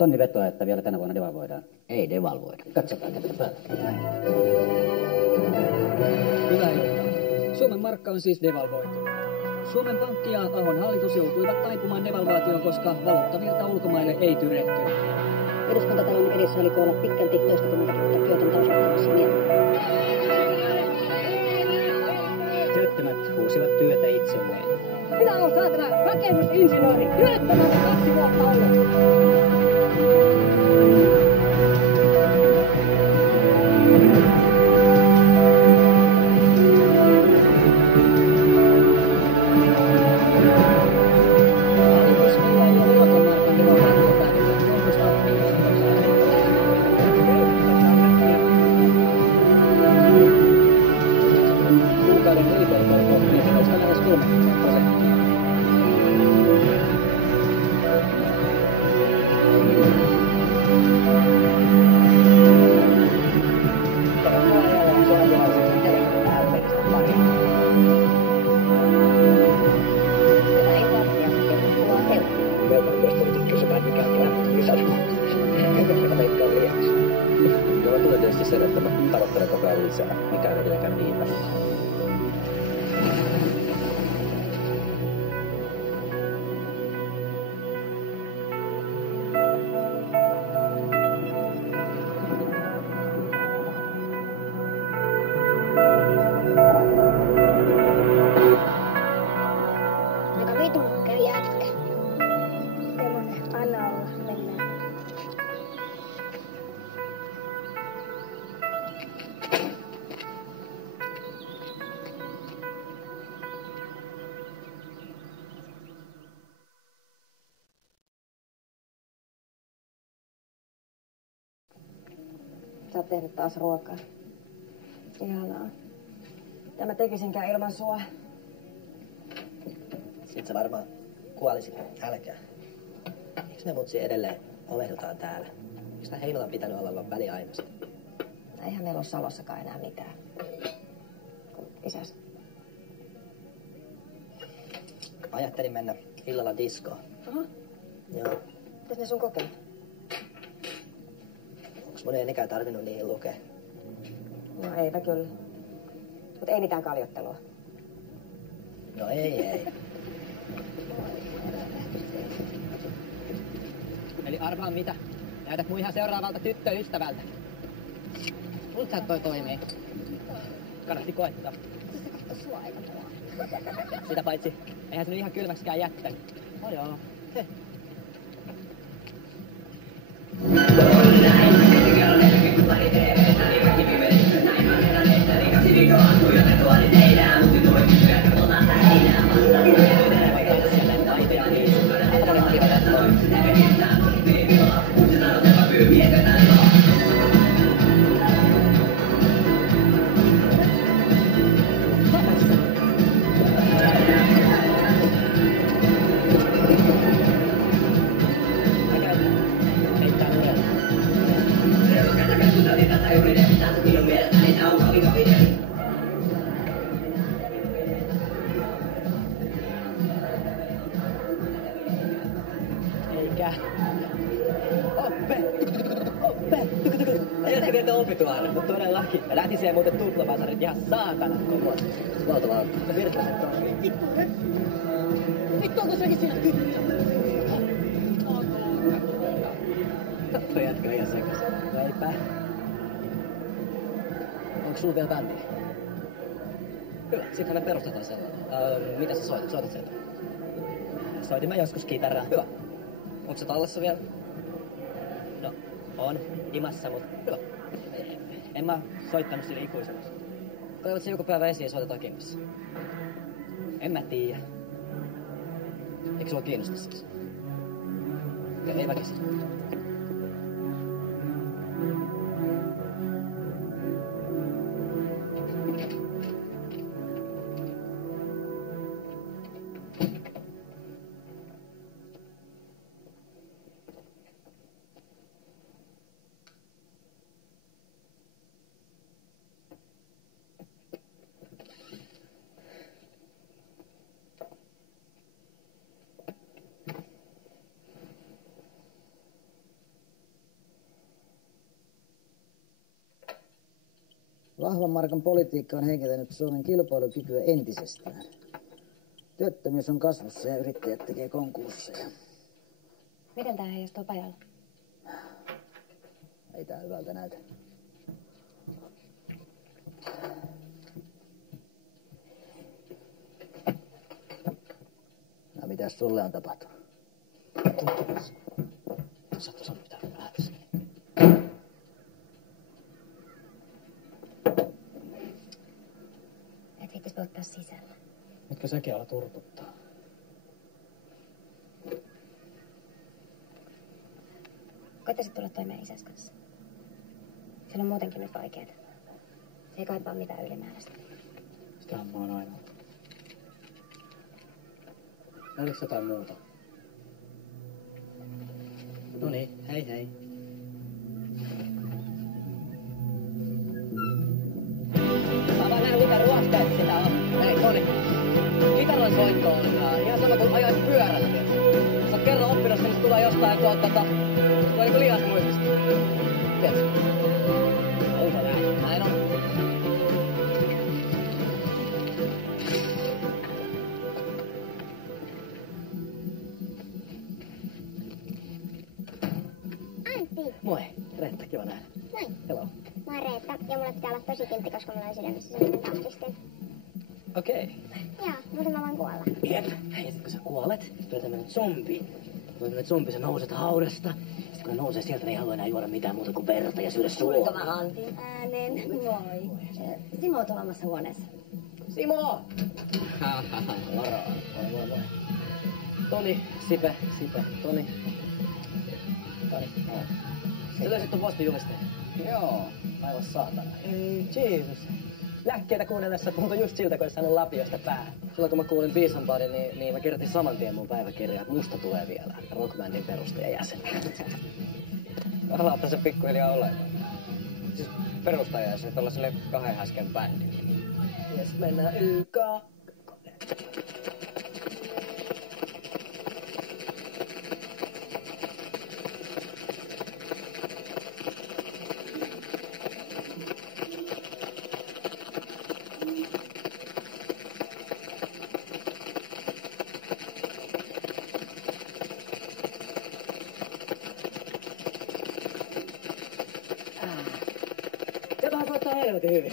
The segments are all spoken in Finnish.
Tonni vetoa, että vielä tänä vuonna devalvoidaan. Ei devalvoida. Katsotaan, katsotaan. Hyvää iltaa. Suomen markka on siis devalvoitu. Suomen Pankki ja Ahon hallitus joutuivat taipumaan devalvaatioon, koska valuuttavirta ulkomaille ei tyrehtynyt. Eduskuntatalon edessä oli koolla pitkälti toistakymmentä työtöntä osoittamassa mieltä. Työttömät huusivat työtä itselleen. Minä olen saatana rakennusinsinööri, työttömänä 2 vuotta ollut. Sä oot tehnyt taas ruokaa. Ihanaa. Ja mä tekisinkään ilman sua. Sit sä varmaan kuolisit nälkään. Miksi me mutsi edelleen olehdutaan täällä? Miksi tää Heinolan pitänyt olla väliainosta? Eihän meillä ole Salossakaan enää mitään. Kun isäs. Ajattelin mennä illalla diskoon. Aha. Joo. Mitäs ne sun kokeet? Onks mun ennenkään tarvinnut niihin lukea? No eipä kyllä. Mut ei mitään kaljottelua. No ei. Eli arvaa mitä? Näytät mun ihan seuraavalta tyttöystävältä. Multa toi toimii. Kannatti koettaa. Sitä paitsi, eihän se nyt ihan kylmäksikään jättänyt. No joo. Mutta todellakin. Mä lähtin siihen muuten tuplavasarit ihan saatana koko. Valtavaa. Virtasen tori. Vittu, onko sekin siinä kyttä? Toi jätkä ihan sekas. No eipä. Onks sulla vielä bändi? Hyvä, sittenhän me perustetaan sellainen. Mitä sä soitat? Soitat sen? Soitin mä joskus kitaraa. Hyvä. Onko se tallessa vielä? No, on. Imassa, mut hyvä. En mä soittanut sille ikuisemmassa. Kaivat se joku päivä esiin ja soitetaan kengissä. En mä tiiä. Eikö sua kiinnosta siis? Ei väkisin. Vahvan markan politiikka on heikentänyt Suomen kilpailukykyä entisestään. Työttömyys on kasvussa ja yrittäjät tekee konkursseja. Miten tää heijastuu pajalle? Ei tää hyvältä näytä. No mitäs sulle on tapahtunut? Saatko sanoa mitään päätöstä? Et viittis polttaa sisällä. Nytkö säkin alat urputtaa? Koittaisit tulla toimeen isäs kanssa. Se on muutenkin nyt vaikeeta. Se ei kaipaa mitään ylimääräistä. Sitähän mä oon aina. Oliko jotain muuta? No niin, hei hei. Mä vaan näen miten ruosteet sitä on. Hei Toni, kitaran soitto on ihan sama kuin ajaisi pyörällä. Sä oot kerran oppinut sen, että tulee jostain tulee niinku liian muistista. Tiedätkö? Onko näin? Näin on. Antti! Moi, Reetta, kiva nähdä. Moi! Hello. Mä oon Reetta ja mulle pitää olla tosi kiltti, koska mulla on sydämessä sellainen tahdistin. Okei. Joo, muuten mä voin kuolla. Jep. Hei, ja sit kun sä kuolet, sit tulee tämmönen zombi. Tulee tämmönen zombi, sä nouset haudasta. Sit kun ne nousee sieltä, ne ei halua enää juoda mitään muuta kuin verta ja syödä Kuinka suolaa. mä Antin äänen? Moi. Simo on tulemassa huoneessa. Simo! Moro. Moi. Toni, Sipe, Toni. Sä löysit ton postijulisteen? Joo, aivan saatana. Ei, Jeesus. Lääkkeitä kuunnellessa tuntui just siltä, kun olisi saanut lapiosta päähän. Silloin kun mä kuulin Beasanbadin, niin mä kirjoitin saman tien mun päiväkirjaa, että musta tulee vielä rockbandin perustajajäsen. Alaappa se pikkuhiljaa olemaan. Siis perustajajäsen, tollaselle 2 häsken bändille. Ja sit mennään YK. Tämähän soittaa helvetin hyvin.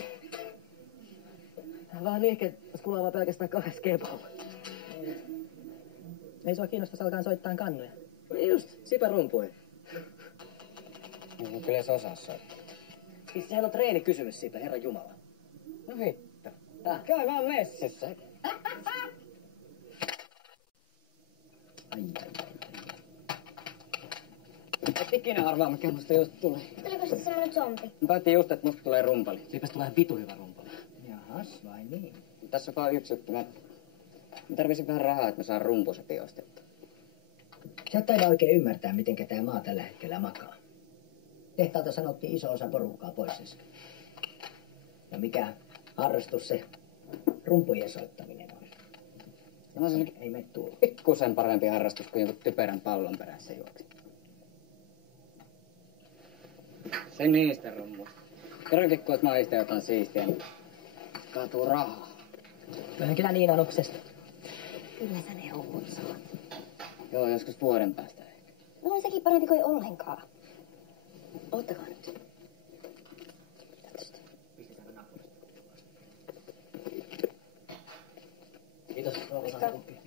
Vähän liike, jos kuullaan vaan pelkästään 2 kebab. Ei sua kiinnostaisi alkaa soittaa kannuja. Niin just, Sipe rumpui. No, kyllä se osaa soittaa. Siis sehän on treenikysymys siitä, herran jumala. No vittu. Käy vaan messissä. Et ikinä arvaa, mikä musta just tuli. Tuliko sitten semmonen zombi? Mä päätin just, että musta tulee rumpali. Siipäs tulee vitu hyvä rumpali. Jahas, vai niin? Tässä on vaan yksi juttu. Mä tarvisin vähän rahaa, että mä saan rumpusetin ostettua. Sä et taida oikein ymmärtää, miten tää maa tällä hetkellä makaa. Tehtaalta sanottiin iso osa porukkaa pois äsken. Ja mikä harrastus se rumpujen soittaminen on? No, se on Ei me tulla. pikkusen parempi harrastus kuin joku typerän pallon perässä juoksi. Se niistä rummuista. Kerrankin kun mä istän jotain siistiä, niin kaatuu rahaa. Vähän kyllä niin anuksesta. Kyllä sä ne hommut saat. Joo, joskus vuoden päästä ehkä. No on sekin parempi kuin ei ollenkaan. Ottakaa nyt. Kiitos, rouva kuppi.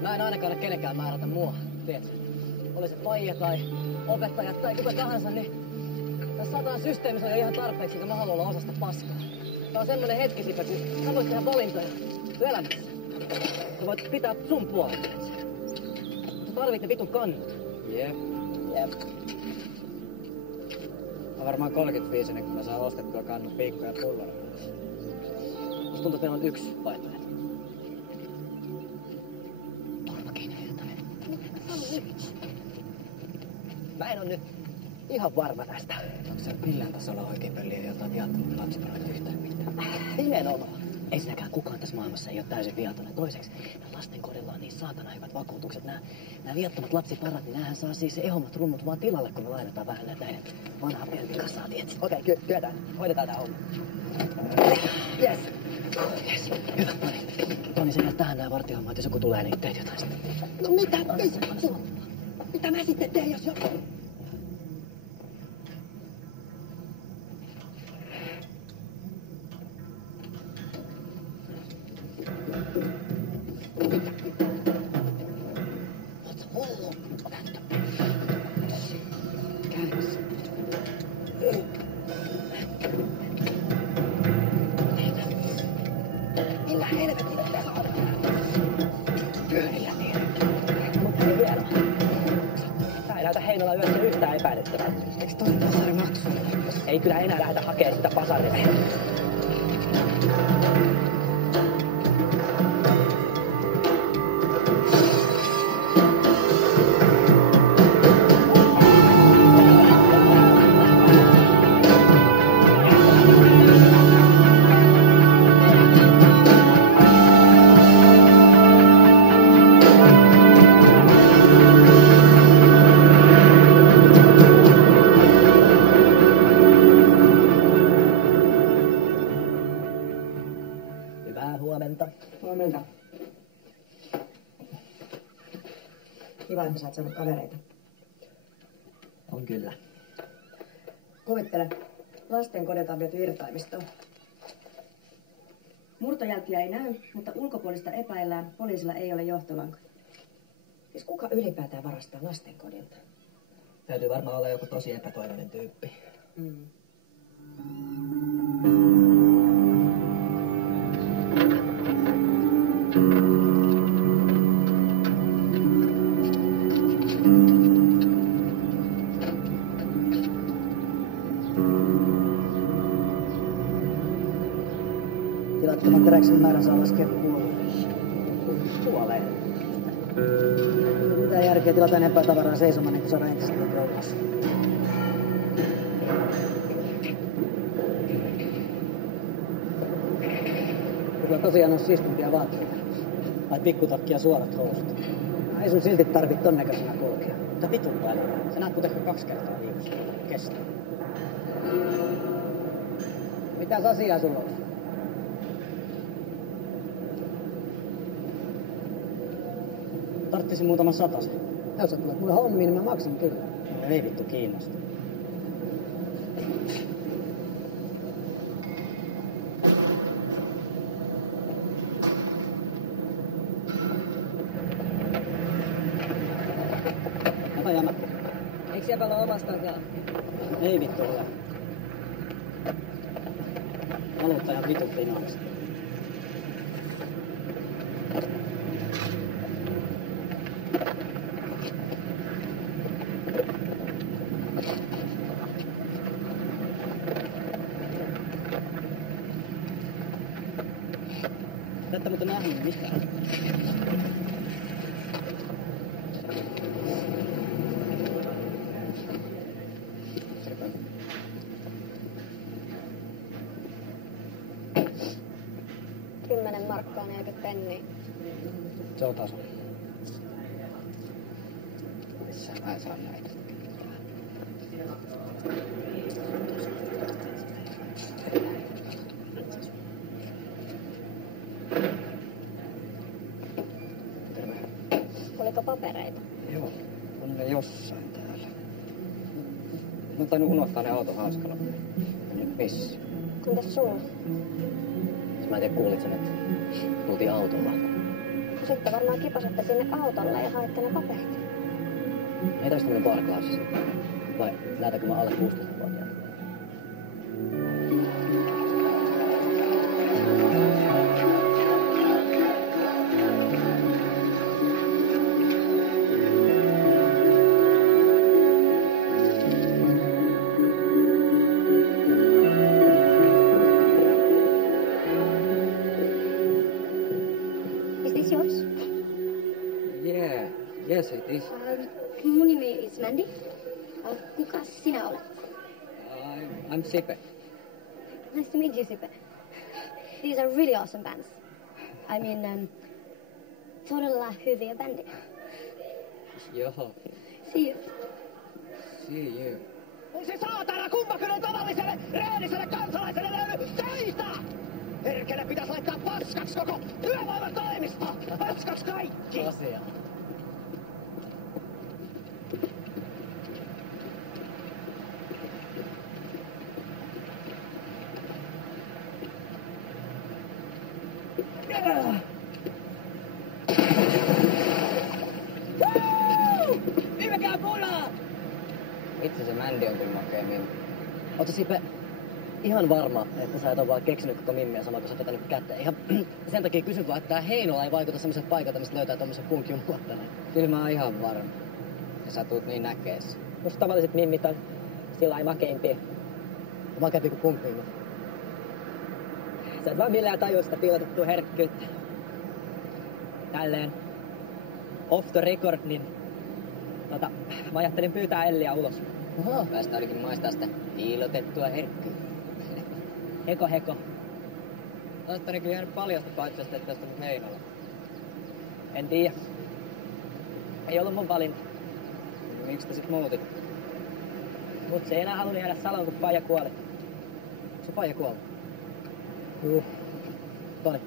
Mä en ainakaan ole kenenkään määrätä mua, tiedätkö? Oli se faija tai opettajat tai kuka tahansa, niin tässä sataan systeemissä on jo ihan tarpeeksi, kun mä haluan olla osasta paskaa. Tää on semmonen hetki siitä, kun sä voit tehdä valintoja sun elämässä. Sä voit pitää sun puolella, tiedätkö? Sä tarvit ne vitun kannut. Jep. Jep. Mä varmaan 35, kun mä saan ostettua kannut piikkoja ja pulloja. Musta tuntuu, että meillä on yksi vaihtoehto. Mä en oo nyt ihan varma tästä. Onko se millään tasolla oikein pölliä joltain viattomia lapsiparoita yhtään mitään? Nimenomaan. Ensinnäkään kukaan tässä maailmassa ei ole täysin viaton. Toiseksi lastenkodilla on niin saatana hyvät vakuutukset. Nämä viattomat lapsiparat, niin näähän saa siis ehommat rummut vaan tilalle, kun me lainataan vähän näitä heidän vanhaa peltikasaa, tietsä. Okei, kyetään. Hoidetaan tää homma. Yes. Yes. Hyvä, Toni. Toni, sä jäät tähän nää vartiohommat, jos joku tulee, niin teet jotain sitten. No mitä mä sitten teen, jos joku... Eikö toi pasari mahtu sulle? Ei kyllä enää lähdetä hakemaan sitä pasaria. Huomenta. Kiva, että sä oot saanut kavereita. On kyllä. Kuvittele, lastenkodit on viety irtaimistoon. Murtojälkiä ei näy, mutta ulkopuolista epäillään. Poliisilla ei ole johtolankoja. Siis kuka ylipäätään varastaa lastenkodilta? Täytyy varmaan olla joku tosi epätoivoinen tyyppi. Tilattoman teräksen määrän saa laskea puoleen. Mitä järkeä tilata enempää tavaraa seisomaan, niin kun saadaan entistä joulussa. Kyllä tosiaan on siistimpiä vaatteita. Vai pikkutakkia suorat housut? Ei sun silti tarvitse ton näköisenä kulkea. Mutta vitun paljon. Sä näet kuitenkin 2 kertaa viikossa. Kestää. Mitäs asiaa sulla on? Tarttisin muutaman satasen. Jos sä tulet mulle hommiin, niin mä maksan kyllä. Ei vittu kiinnosta. Ota jämä. Eikö siellä ole omastakaan? Ei vittu ole. Valuutta ihan vitun finanssi. Tätä muuten nähnyt mitään. Markkaa 40 penniä. Se on taso. Missä mä saan näitä? Terve. Oliko papereita? Joo, on ne jossain täällä. Mä oon tainnut unohtaa ne auton haaskalla. Nyt missä? Entäs sulla? Mä en tiedä, kuulit sen, että tultiin autolla. Sitten varmaan kipasette sinne autolle ja haitte ne paperit. Ei tästä tämmönen barklausissa. Vai näytäkö mä alle 16-vuotiaana? Yes, it is. Mun nimi is Mandy. Kuka sinä olet? I'm Sipe. Nice to meet you, Sipe. these are really awesome bands. I mean, todella hyviä bändejä. Joo. See you. See you. Ei se saatana kummakynen tavalliselle, rehelliselle kansalaiselle löydy töitä! Herkele pitäis laittaa paskaks koko työvoimatoimisto! Paskaks kaikki! Tosiaan. Viimekään punaa! Vitsi se Mändi on kyllä makea mimmi. Ootko Sipe ihan varma, että sä et ole vaan keksinyt koko mimmiä sama kuin sä vetänyt käteen? Ihan sen takia kysyn vaan, että tää Heinola ei vaikuta semmoiselta paikalta, mistä löytää tommosen punkin muotteleen. Kyllä mä oon ihan varma. Ja sä tuut niin näkees. Musta tavalliset mimmit on sillä lailla makeimpia. Makeampi kuin punkmimmi. Sä et vaan millään tajua sitä piilotettua herkkyyttä. Tälleen off the record, niin mä ajattelin pyytää Elliä ulos. Oho, päästä olikin maistaa sitä piilotettua herkkyä. Heko. Oletko ne kyllä jäänyt paljosta paitsi, että tästä nyt Heinola. En tiedä. Ei ollut mun valinta. Miksi te sit muutit? Mut se ei enää halunnut jäädä Saloon, kun Paija kuoli. Se Paija kuoli. Toni.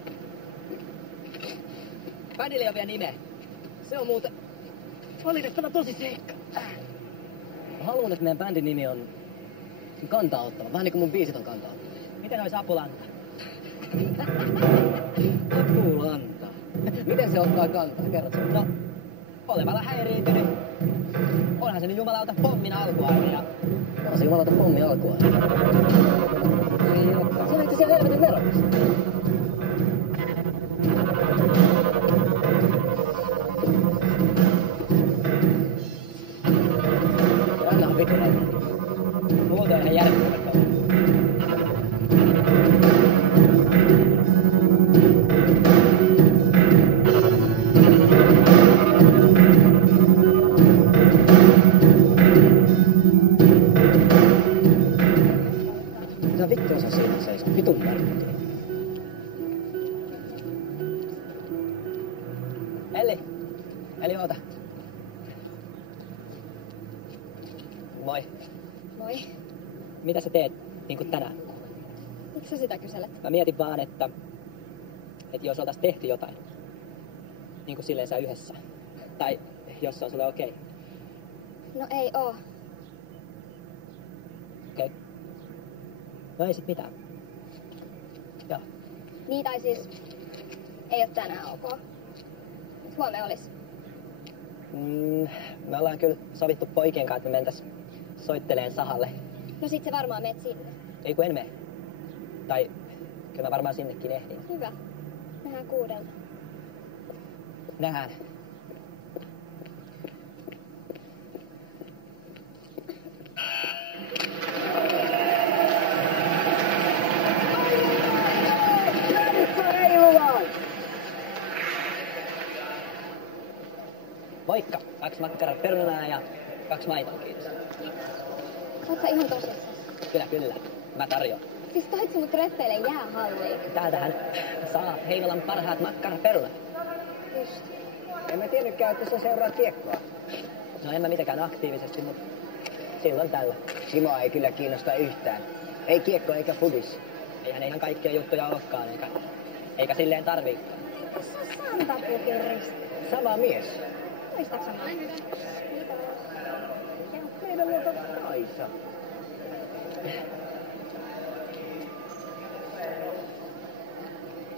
Bändillä ei ole vielä nimeä. Se on muuten valitettava tosi seikka. Mä haluan, että meidän bändin nimi on kantaa ottava. Vähän niin kuin mun biisit on kantaa ottava. Miten ois Apulanta? Apulanta. Miten se ottaa kantaa? Kerrot sen. No, olevalla häiriintynyt. Onhan se nyt jumalauta pommin alkuaine ja... On se jumalauta pommin alkuaine. Se ei olekaan. Se olitte siellä helvetin verotus. Annahan vittu näitä. Muuten on ihan järjestelmät. Mitä vittu osa siitä seisoo? Vitun märkät. Eli oota. Moi. Moi. Mitä sä teet niin kuin tänään? Miksi sä sitä kyselet? Mä mietin vaan, että jos oltais tehty jotain. Niin kuin silleen sä yhdessä. Tai jos se on sulle okei. No ei oo. Okei. No ei sit mitään. Joo. Niin tai siis ei oo tänään ok. Mut huomenna olis. Me ollaan kyllä sovittu poikien kanssa, että me mentäis soitteleen sahalle. No sit sä varmaan meet sinne. Ei kun en mene. Tai kyllä mä varmaan sinnekin ehdin. Hyvä. Nähdään 6. Nähdään. Moikka! 2 makkarat perunaa ja 2 maitoa, kiitos. Oot sä ihan tosissaan? Kyllä. Mä tarjoan. Siis toit sä mut treffeille jäähalliin. Täältähän saa Heinolan parhaat makkaraperunat. Just. En mä tiennytkään, että sä seuraat kiekkoa. No en mä mitenkään aktiivisesti, mutta silloin tällä. Simoa ei kyllä kiinnosta yhtään. Ei kiekko eikä fudis. Eihän ihan kaikkia juttuja olekaan, eikä silleen tarvii. Tässä on Santa-pukirista. Sama mies. Muistaaks sä mä? Meidän luota Kaisa.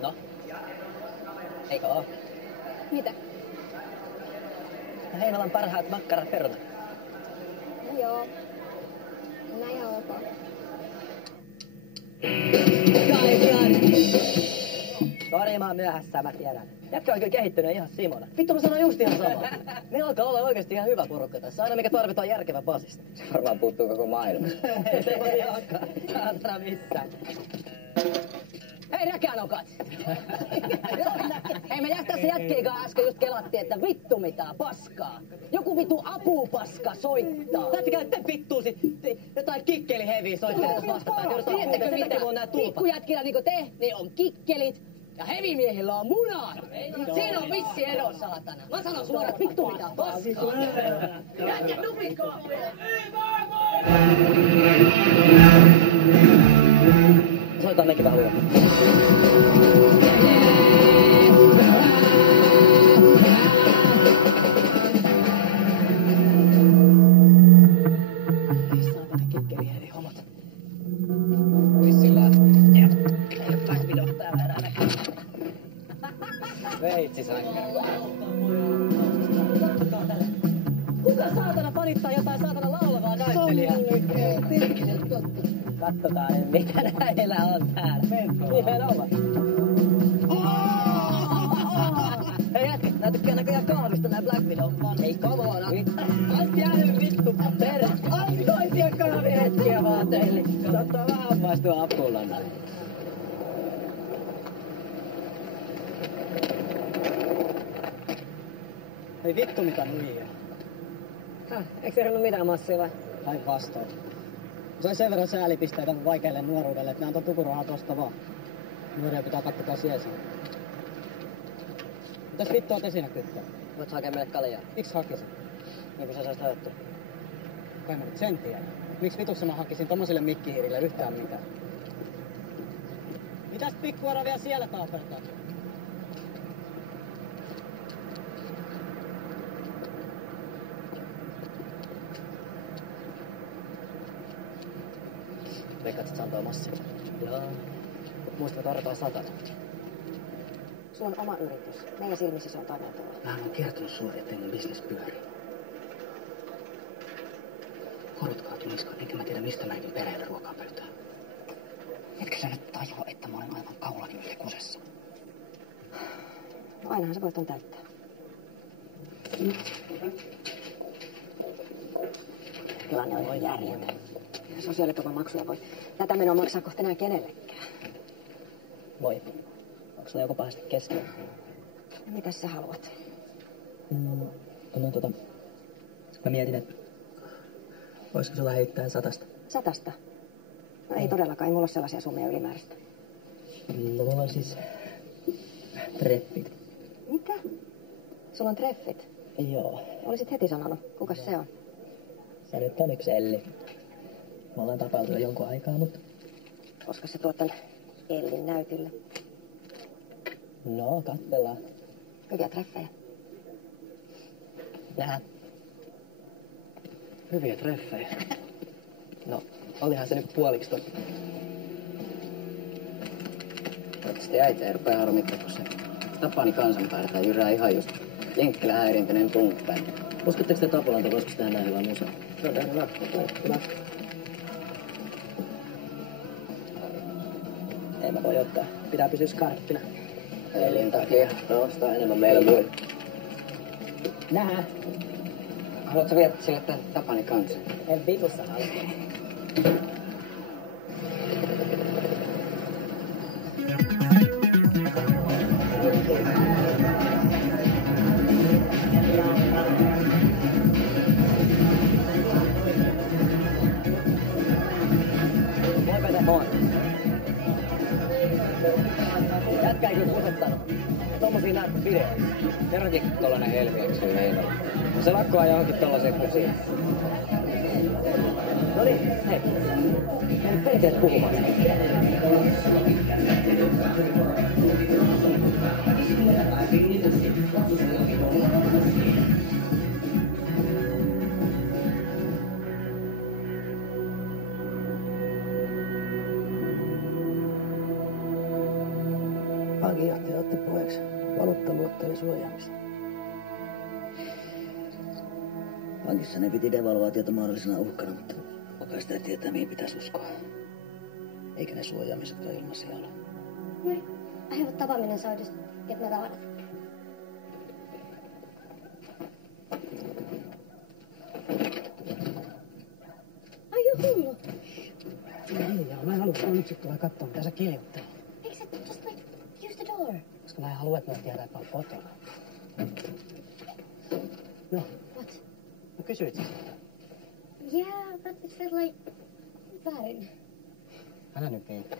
No? Eikö oo? Mitä? Heinolan parhaat makkaraperunat. No joo. Mä ihan ok. Sori, mä oon myöhässä, mä tiedän. Jätkä on kyllä kehittynyt ihan Simona. Vittu, mä sanoin just ihan samaa. Me alkaa olla oikeesti ihan hyvä porukka tässä. Aina mikä tarvitaan järkevä basisti. Se varmaan puuttuu koko maailma. Se voi alkaa. Saatana missään. Hei räkänokat! Hei me tässä jätkiikaan äsken just kelattiin, että vittu mitä paskaa. Joku vittu apupaska soittaa. Lähtikää te vittuusi. jotain kikkeliheviä soittelee tuossa vastapäin. Tiedättekö mitä? Pikkujätkillä niinku te, ne on kikkelit. Ja hevimiehillä on munat. Siinä on vissi ero, saatana. Mä sanon suoraan, että vittu mitä paskaa. Jätkä nupikkoa! Soitetaan mekin vähän luoja. Saatana kikkelihevi hommat. Vissillä. Ei ole Black Widow täällä enää näkyy. Veitsi sankari. Kuka saatana panittaa jotain saatana laulavaa näyttelijää? Katsotaan, mitä näillä on täällä. Nimenomaan. Hei jätkä, näytätkää näköjään kaavista nää Black Widow. Ei kamona. Antti jäänyt vittu perä. Antti toisia kaavihetkiä vaan teille. Saattaa vähän maistua apulana. Ei vittu mitä nuijia. Eikö se erinnut mitään massia vai? Päinvastoin. Sai sen verran säälipisteitä vaikealle nuoruudelle, että ne antoi tukurahaa tosta vaan. Nuoria pitää katsotaan sieltä. Mitäs vittua te siinä kyttää? Voit hakea meille kaljaa. Miksi hakisin? Niin kuin sä saisit ajettua. Kai mä nyt sen tiedän. Miksi vitussa mä hakisin tommoselle mikkihiirille yhtään mitään? Mitäs pikkuara vielä siellä taapertaa? Veikkaat, että se antoi massia. Joo. Muistavat arvotaan 100. Sulla on oma yritys. Meidän silmissä se on toimeentulo. Mä oon kertonut suoraan, ettei mun bisnes pyöri. Korut kaatu niskaan, enkä mä tiedä mistä mä etin perheelle ruokaa pöytään. Etkö sä nyt tajua, että mä olen aivan kaulani yli kusessa? Ainahan sä voit ton täyttää. Tilanne on ihan järjetön. Sosiaaliturvamaksuja voi tätä menoa maksaa kohta enää kenellekään. Voi. Onko sulla joku pahasti kesken? Mitäs sä haluat? Mä mietin, että voisiko sulla heittää 100. 100? No ei todellakaan, ei mulla ole sellaisia summia ylimääräistä. Mulla on siis treffit. Mitä? Sulla on treffit? Joo. Olisit heti sanonut. Kukas se on? Se nyt on yksi Elli. Me ollaan tapailtu jo jonkun aikaa, mutta... Koska sä tuot tän Ellin näytille. No, katsellaan. Hyviä treffejä. Nähdään. Hyviä treffejä. No, olihan se nyt puoliksi totta. Toivottavasti äiti ei rupea harmittaa, kun se Tapani kansantaidetta jyrää ihan just jenkkilä häirintyneen punkpäin. Uskotteko te Tapolanta, voisiko tehdä näin hyvää musaa? Todella. Hyvä. Ei mä voi ottaa. Pitää pysyä skarppina. Elin takia ostaa enemmän meillä muille. Nähdään. Haluatko viedä sille tämän Tapani kanssa? En vitussa halua. Moi Pete, moi. Jätkä ei kyllä kusettanut. Tommosia näet videoita. Kerrankin tollanen helvi eksyy meillä. Se lakkoaa johonkin tollaseen kusiin. No niin, hei. Mene perkeet puhumaan. Pankinjohtaja otti puheeksi valuuttaluottojen suojaamista. Pankissa ne piti devalvaatiota mahdollisena uhkana, mutta kuka sitä tietää, mihin pitäisi uskoa. Eikä ne suojaamisetkaan ilmaisia ole. No, I have a tapaaminen, so I just get my wallet. Ai hullu. Mä en halua, että nyt sit tulee katsoa, mitä sä kiljuttelet. Eikö sä just like use the door? Koska mä en halua, että ne tietää, että mä oon kotona. No, What? mä kysyit sitä. Yeah, but it felt like väärin? Älä nyt viitti.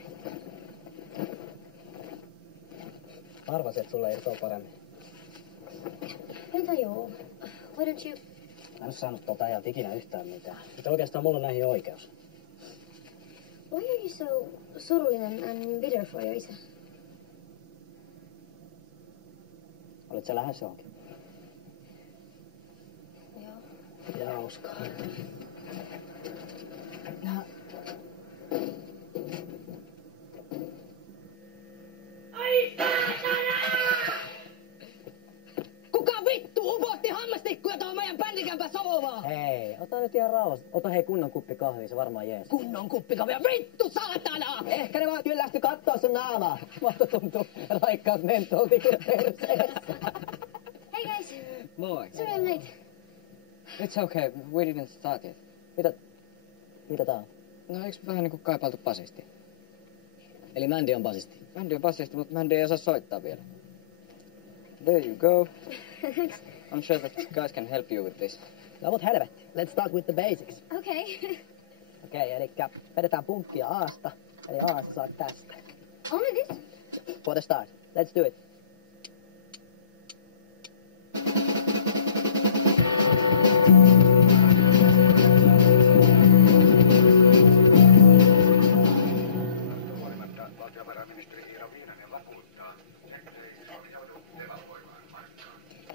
Arvasin, että sulle irtoaa paremmin. En tajuu. Why don't you... Mä en oo saanut tuolta ajalta ikinä yhtään mitään. Mutta oikeastaan mulla on näihin oikeus. Why are you so surullinen and bitter for your isä? Olit sä lähes johonkin? Joo. Ja hauskaa. Kuka vittu upotti hammastikkuja tuohon meidän bändikämpän sovaan? Hei, ota nyt ihan rauhassa. Ota hei kunnon kuppi kahvia, se varmaan jees. Kunnon kuppikavia, vittu saatana! Ehkä ne vaan kyllästy kattoo sun naamaa. Musta tuntuu raikkaat mentolti kuin perseessä. Hey guys, Moi. sorry I'm late. It's okay, we didn't start yet. Mitä tää on? No eikö vähän niinku kaipailtu basisti? Eli Mandy on basisti. Mandy on basisti, mutta Mandy ei osaa soittaa vielä. There you go. I'm sure that guys can help you with this. No mut helvetti. Let's start with the basics. Okay. Okei, elikkä vedetään pumppia Aasta. Eli A sä saat tästä. Only this? For the start. Let's do it.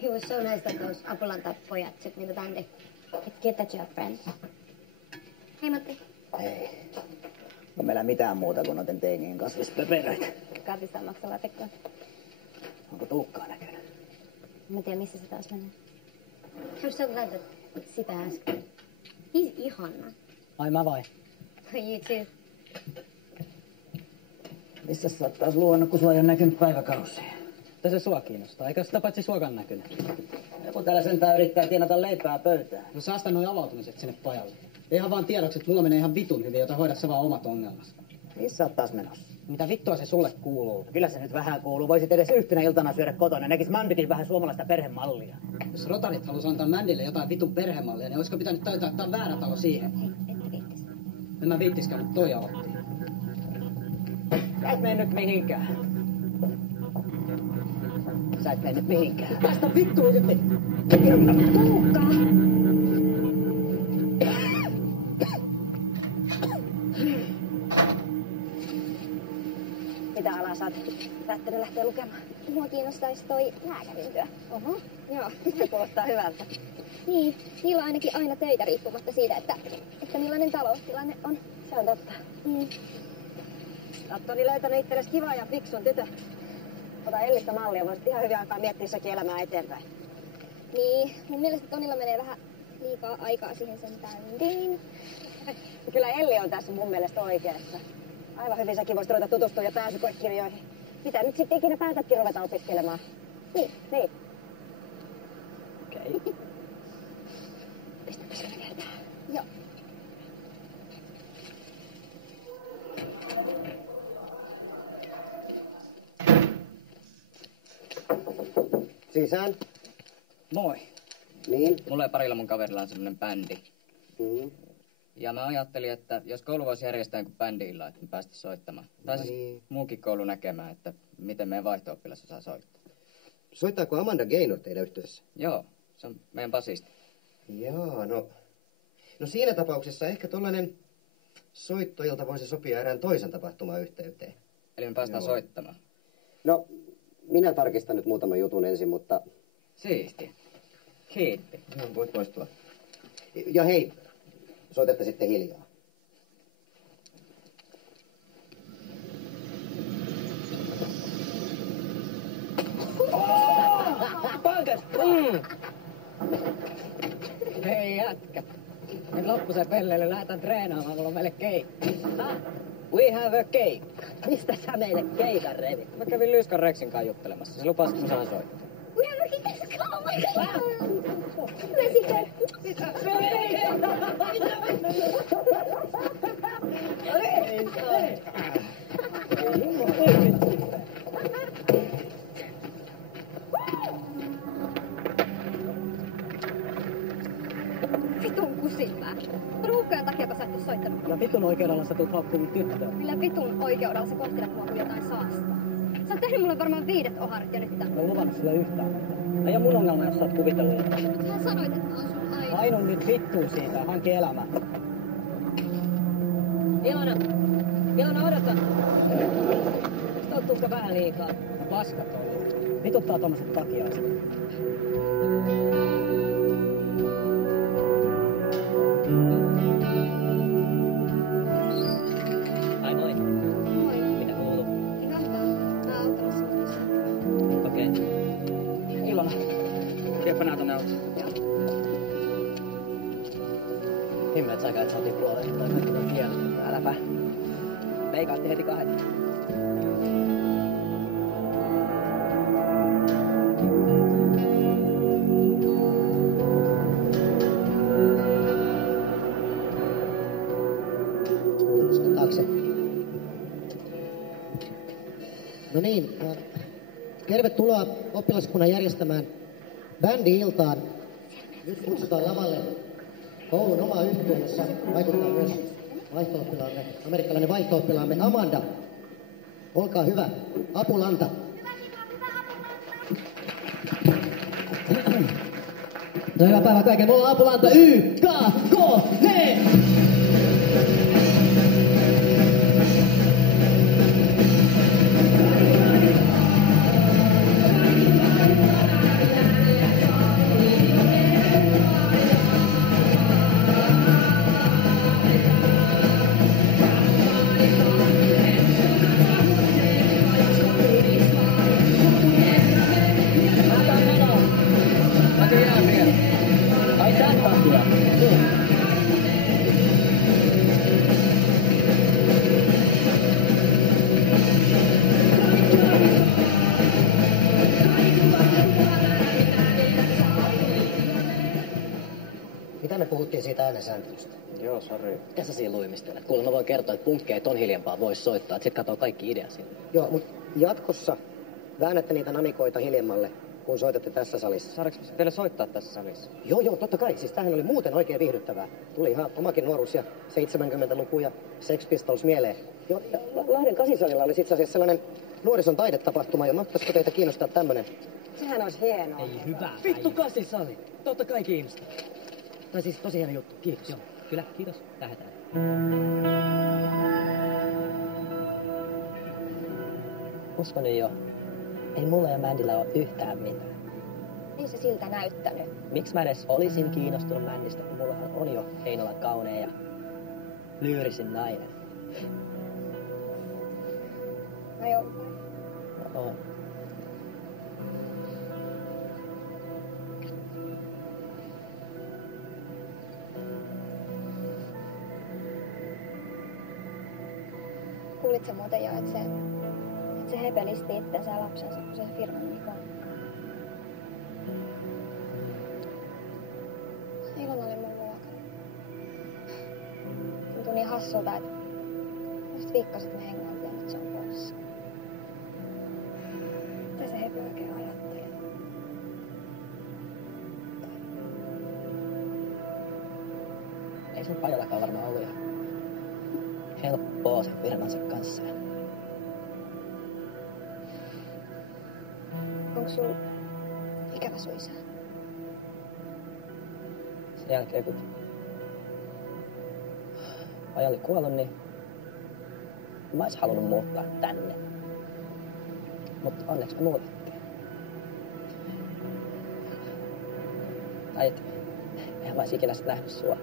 It was so nice that those Apulanta-pojat took me to bandi. It's good that you have friends. Hei Matti. Ei. On meillä mitään muuta kuin noiden teinien kasvispöperöitä. Kaatista maksavaa tekkoa. Onko Tuukkaa näkynyt? Mä tiedän missä se taas menee. I'm so glad that sitä äsken. He's ihana. Ai mä vai? You too. Missä sä oot taas luonut, kun sua ei ole näkynyt päiväkausia? Mitä se sua kiinnostaa? Eikö sitä paitsi suokan näkynyt? Joku täällä sentään yrittää tienata leipää pöytään. No säästä noi avautumiset sinne pajalle. Ihan vaan tiedoksi, että mulla menee ihan vitun hyvin, jota hoidat sä vaan omat ongelmasi. Missä oot taas menossa? Mitä vittua se sulle kuuluu? Kyllä se nyt vähän kuuluu. Voisit edes yhtenä iltana syödä kotona. Näkis Mandykin vähän suomalaista perhemallia. Jos rotarit halus antaa Mandille jotain vitun perhemallia, niin olisiko pitänyt taitaa ottaa väärä talo siihen? Hei, ette viittis. En mä viittiskään, mutta toi aloitti. Sä et mene nyt mihinkään. Sä et mene nyt mihinkään. Päästä vittuun sitten! Tuukka! Mitä alaa sä oot päättänyt lähteä lukemaan? Mua kiinnostaisi toi lääkärin työ. Oho, Joo. se kuulostaa hyvältä. Niin, niillä on ainakin aina töitä riippumatta siitä, että millainen taloustilanne on. Se on totta. Sä oot Toni löytänyt itsellesi kivaa ja fiksun tytön. Ota Ellistä mallia, voisit ihan hyvin aikaa miettiä sekin elämää eteenpäin. Niin, mun mielestä Tonilla menee vähän liikaa aikaa siihen sen bändiin. Kyllä Elli on tässä mun mielestä oikeassa. Aivan hyvin säkin voisit ruveta tutustua jo pääsykoekirjoihin. Mitä nyt sitten ikinä päätätkin ruveta opiskelemaan? Niin. Okei. Pistäpä sillä kertaa. Joo. Sisään. Moi. Niin. Mulla ja parilla mun kaverilla on semmonen bändi. Mm. Ja mä ajattelin, että jos koulu voisi järjestää jonkun bändi-illan, että me päästä soittamaan. Tai siis Niin. muunkin koulu näkemään, että miten meidän vaihto-oppilas osaa soittaa. Soittaako Amanda Gaynor teidän yhteydessä? Joo, se on meidän basisti. Jaa, no siinä tapauksessa ehkä tollanen soittoilta voisi sopia erään toisen tapahtuman yhteyteen. Eli me päästään soittamaan. No, minä tarkistan nyt muutaman jutun ensin, mutta... Siisti. Kiitti. No, voit poistua. Ja hei, soitatte sitten hiljaa. Pankas! Hei jätkä. Nyt loppu se pelleily, lähdetään treenaamaan, mulla on meille keikka. We have a cake. Mistä sä meille keikan revit? Mä kävin Lyskan Rexin kanssa juttelemassa. Se lupasi, että mä saan soittaa. We have a kick. Let's go! Oh my god! Let's Vitun kusipää. Ruuhkojen takia sä et soittaa kohtelet mua? Ja vitun oikeudella sä tulet haukkuun mun tyttöä. Millä vitun oikeudella sä kohtelet mua kuin jotain saastaa? Sä oot tehnyt mulle varmaan 5 oharit jo nyt tänne. Mä en luvannut sulle yhtään. Ei oo mun ongelma, jos sä oot kuvitellut jotain. Sä sanoit, että mä oon sun aina. Painu nyt vittuun siitä ja hanki elämää. Ilona, odota. Tottuuko vähän liikaa? Paskat on. Vituttaa tommoset takiaiset. Ai moi. Moi. Mitä kuuluu? Ihan hyvä. Mä oon auttanut sinua tässä. Okei. Ilona. Kiepä nää tonne autoon. Himmeet sä käyt sotiin puolelle toi kaikki toi kieli. Äläpä. Veikaatti heti 2. Taakse. No niin, tervetuloa oppilaskunnan järjestämään bändi-iltaan. Nyt kutsutaan lavalle koulun oma yhtye, jossa vaikuttaa myös vaihto-oppilaamme, amerikkalainen vaihto-oppilaamme Amanda. Olkaa hyvä. Apulanta. No hyvää päivää kaikille. Mulla on Apulanta YKKV! Ai tän takia. Mitä me puhuttiin siitä äänesääntelystä? Joo, sori. Mitä sä siinä luimistelet? Kuule mä voin kertoa, että punkkeja ton hiljempaa vois soittaa, että sit katoo kaikki ideat siinä. Joo, mutta jatkossa väännätte niitä namikoita hiljemmalle, kun soitatte tässä salissa. Saadaanko teille soittaa tässä salissa? Joo, totta kai. Siis tämähän oli muuten oikein viihdyttävää. Tuli ihan omakin nuoruus ja 70-luku ja Sex Pistols mieleen. Joo, ja Lahden kasisalilla oli itse asiassa sellainen nuorison taidetapahtuma, ja mahtaisiko teitä kiinnostaa tämmönen? Sehän olisi hienoa. Ei hyvä. Vittu kasisali. Totta kai kiinnostaa. Tai siis tosi hieno juttu. Kiitos. Joo. Kyllä, kiitos. Lähdetään. Uskon niin jo. Ei mulla ja bändillä ole yhtään mitään. Ei se siltä näyttänyt. Miksi mä edes olisin kiinnostunut bändistä, kun mullahan on jo Heinolan kaunein ja lyyrisin nainen. No joo. No, on. Kuulitko muuten jo, että se hepelisti itsensä ja lapsensa, kun se firman nimi on? Se Ilona oli mun luokalla. Tuntui niin hassulta, että just viikkoset me hengailtiin ja nyt se on poissa. Mitä se Hepi oikein ajatteli? Ei sun pajallakaan varmaan ollut ihan helppoa sen firmansa kanssa. Onko sul ikävä sun isä? Sen jälkeen kun paja oli kuollut, niin mä ois halunnut muuttaa tänne. Mutta onneksi me muutettiin. Tai et, eihän mä ois ikinä sit nähnyt sua.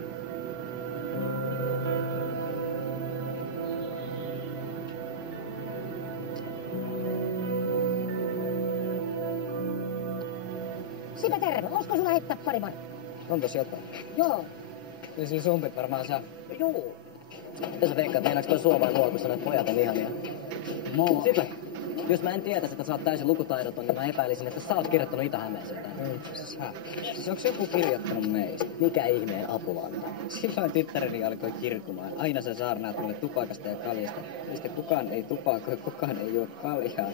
Sitä terve. Olisiko sulla heittää pari markkaa? On tossa jotain. Joo. Niin siis sumpit varmaan saa. Joo. Mitä sä veikkaat, meinaaks toi sua vai mua, kun sanoit pojat on ihania? Mua. Sitä. Jos mä en tietäisi, että sä oot täysin lukutaidoton, niin mä epäilisin, että sä oot kirjoittanut Itä-Hämeessä jotain. Siis onks joku kirjoittanut meistä? Mikä ihmeen Apulanta? Silloin tyttäreni alkoi kirkumaan. Aina se saarnaat mulle tupakasta ja kaljasta. Mistä kukaan ei tupakoi, kukaan ei juo kaljaa.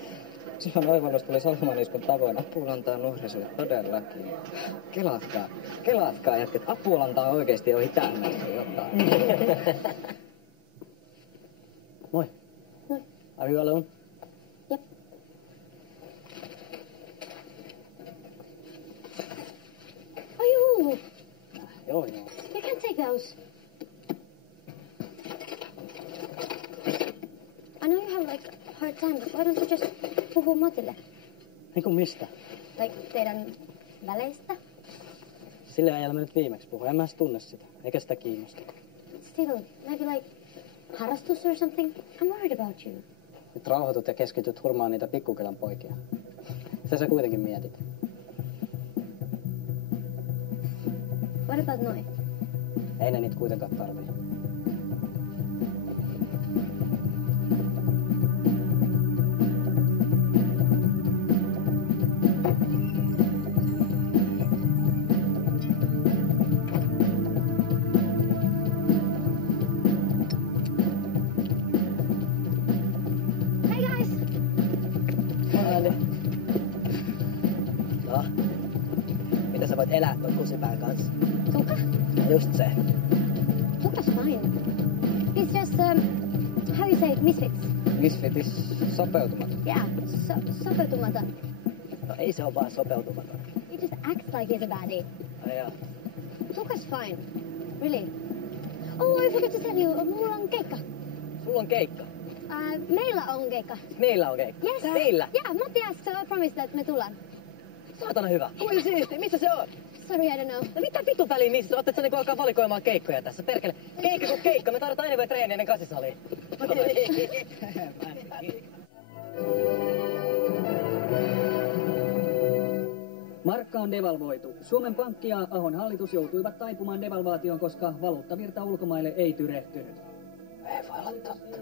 Silloin oivallus tuli Salomaniskun tavoin Apulantaa nuorisolle todellakin. Kelatkaa jätket. Apulanta on oikeesti jo Itä-Hämeessä jotain. Moi. Moi. Are you alone? Yep. Are you hullu? Joo. You can't take those. I know you have like a hard time, but why don't you just puhu Matille? Niin kuin mistä? Like teidän väleistä? Sille ajalla mä nyt viimeksi puhuin. En mä edes tunne sitä. Eikä sitä kiinnosta. Still, maybe like harrastus or something? I'm worried about you. Nyt rauhoitut ja keskityt hurmaan niitä pikkukylän poikia. Sitä sä kuitenkin mietit. What about noi? Ei ne niitä kuitenkaan tarvii. Hey guys! No, mitä sä voit elää ton kusipään kanssa? Tuka? Just se. Tuka's fine. He's just, how you say it, misfits. Misfitis sopeutumaton. Yeah, sopeutumaton. No ei se oo vaan sopeutumaton. He just acts like he's a baddie. Ai joo. Tuka's fine. Really. Oh, I forgot to tell you, mulla on keikka. Sulla on keikka. Meillä on keikka. Meillä on keikka. Yes. Meillä? Yeah, Matti asked, so I promised that me tullaan. Saatana hyvä. Kuin siisti. Missä se on? Sorry, I don't know. No mitä vitun väliin missä? Ootte sä niinku alkaa valikoimaan keikkoja tässä? Perkele. Keikka kuin keikka. Me tarvitaan enemmän treeniä ennen kasisaliin. Markka on devalvoitu. Suomen Pankki ja Ahon hallitus joutuivat taipumaan devalvaatioon, koska valuuttavirta ulkomaille ei tyrehtynyt. Ei voi olla totta.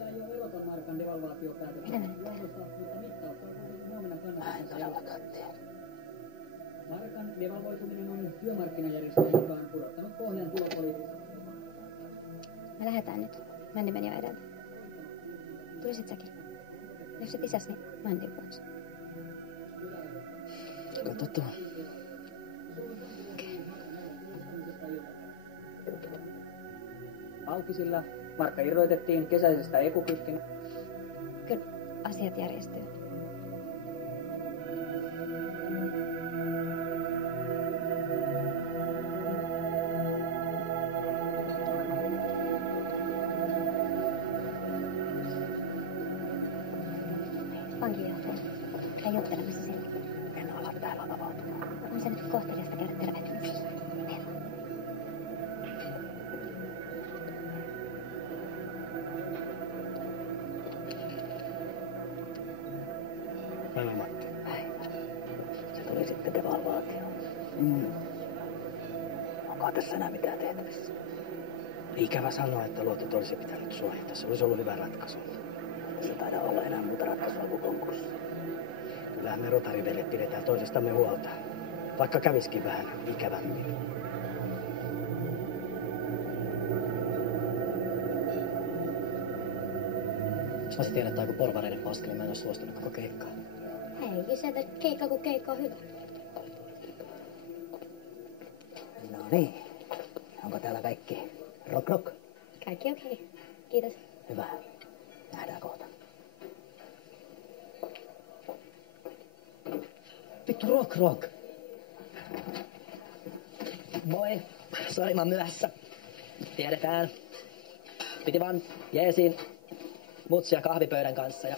Markan devalvaatiopäätöksen johdosta, mutta mittaus on huomenna kannatuksensa. Markan devalvoituminen on työmarkkinajärjestöjen mukaan pudottanut pohjan tulopolitiikkaan. Me lähdetään nyt. Männi meni jo edellä. Tulisit säkin. Jos et isäs, niin Männi pois. Katsotaan. Aukisilla Markka irroitettiin kesäisestä ekukytkin. Kyllä asiat järjestyy. Pankinjohtaja. Käy juttelemassa sinne. En ala täällä avautumaan. On se nyt kohteliasta käydä tervehtimässä. Mene. Päivä Matti. Se tuli sitten devalvaatio. Onko tässä enää mitään tehtävissä? Ikävä sanoa, että luotot olisi pitänyt suojata. Se olisi ollut hyvä ratkaisu. Se taidaa olla enää muuta ratkaisua kuin konkurssi. Kyllähän me rotariveljet pidetään toisistamme huolta. Vaikka käviskin vähän ikävämmin. Jos mä tiedän, että joku porvareiden paskeli, niin mä en ole suostunut koko keikkaan. Hei, isä, keikka kun keikka on hyvä. No niin. Onko täällä kaikki rock? Kaikki okei. Okay. Kiitos. Hyvä. Nähdään kohta. Vittu rock. Moi. Sori, mä myöhässä. Tiedetään. Piti vaan jeesiin mutsia kahvipöydän kanssa ja...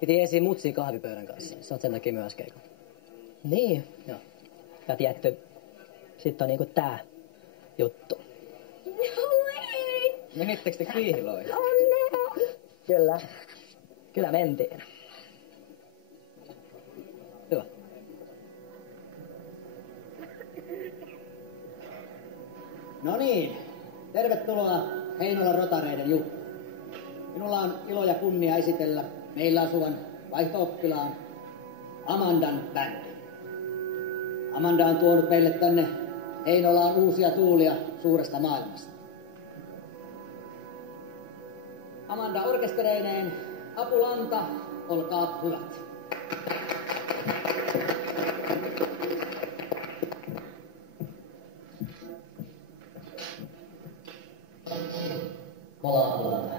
Piti jeesiin mutsia kahvipöydän kanssa. Sä oot sen takia myös keikalla. Niin. Joo. Ja tiedätkö, sit on niinku tää juttu. No way! Menittekö te kihloihin? Onnea! Kyllä mentiin. Hyvä. No niin, tervetuloa Heinolan rotareiden juhlaan. Minulla on ilo ja kunnia esitellä meillä asuvan vaihto-oppilaan Amandan bändi. Amanda on tuonut meille tänne Heinolaan uusia tuulia suuresta maailmasta. Amanda orkestereineen, apulanta, olkaa hyvät. Me ollaan apulanta.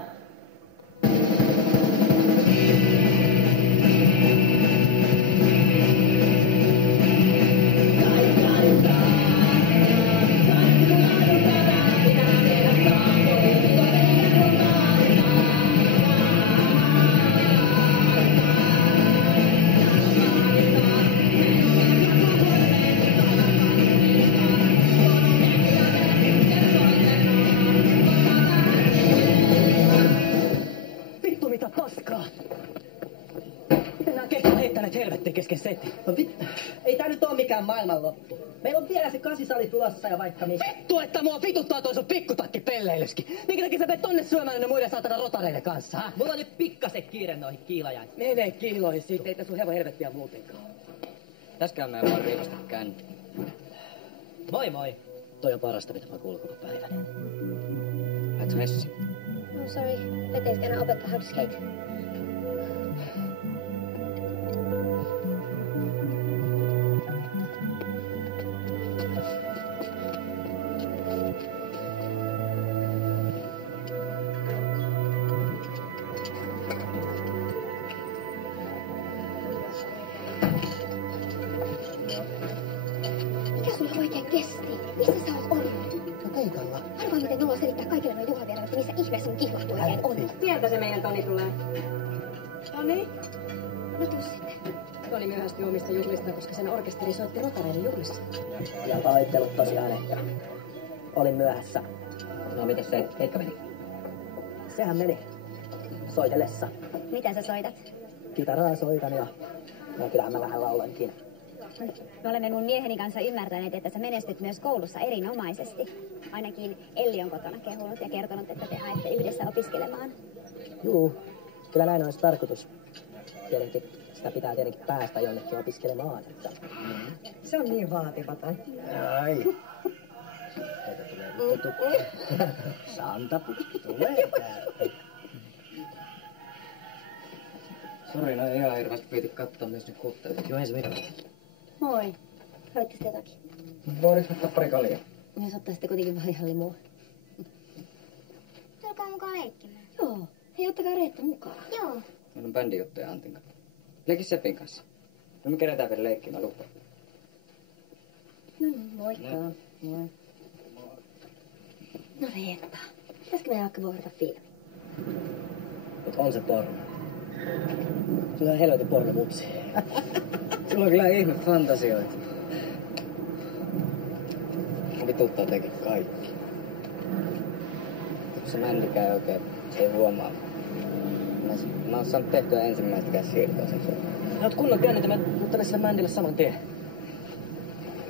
paskaa! Miten nää kehtaa heittäneet helvettiin kesken setin? No vittu, ei tää nyt oo mikään maailmanloppu. Meillä on vielä se kasisali tulossa ja vaikka missä. Vittu, että mua vituttaa toi sun pikkutakki pelleilyskin. Minkä takia sä menet tonne syömään ne muiden saatana rotareiden kanssa, ha? Mulla on nyt pikkasen kiire noihin kiilajaisiin. Mene kiiloihin siitä, ei tässä sun hevo helvettiä muutenkaan. Täskään mä en vaan riivasta känni. Moi moi. Toi on parasta, mitä mä kuullut koko päivän. Lähtkö messiin? No sorry, pitäisikö enää opettaa how to skate? Mikä sulla oikein kesti? Missä sä oot ollut? No keikalla. Arvaa miten noloa selittää kaikille noin juhlavieraille, että missä ihmeessä sun kihlat oikein on. Sieltä se meidän Toni tulee. Noniin. No tuu sitten. Toni myöhästyi omista juhlista, koska sen orkesteri soitti rotareiden juhlissa. Ja pahoittelut tosiaan, että olin myöhässä. No mitäs se keikka meni? Sehän meni soitellessa. Mitä sä soitat? Kitaraa soitan ja no kyllähän mä vähän laulankin. Me olemme mun mieheni kanssa ymmärtäneet, että sä menestyt myös koulussa erinomaisesti. Ainakin Elli on kotona kehunut ja kertonut, että te haette yhdessä opiskelemaan. Juu, kyllä näin olisi tarkoitus. Tietenkin sitä pitää tietenkin päästä jonnekin opiskelemaan. Että... Se on niin vaatimaton. Ai. Tätä tulee nyt Santapukki tulee täältä. Sori, no ei ihan hirveästi viiti katsoa myös nyt kutteita. Joo, ei se mitään. Moi. Hoittisitte jotakin? Voidaan ottaa pari kaljaa? Jos ottaisitte kuitenkin vaan ihan limua. Tulkaa mukaan leikkimään. Joo. Hei, ottakaa Reetta mukaan. Joo. Meillä on bändijuttuja Antin kanssa. Leikki Sepin kanssa. No me kerätään vielä leikkiä, mä lupaan. No niin, moikka. Moi. No Reetta, pitäisikö meidän vaikka vuokrata filmi? Mut on se porno. Sulla on helvetin pornomutsi. Sulla on kyllä ihme fantasioita. Mä vituttaa tekin kaikki. Se männikään oikein, se ei huomaa. Mä oon saanut tehtyä ensimmäistäkään siirtoa sen suhteen. Sä oot kunnon käännyt, mä ottelen sille mäntille saman tien.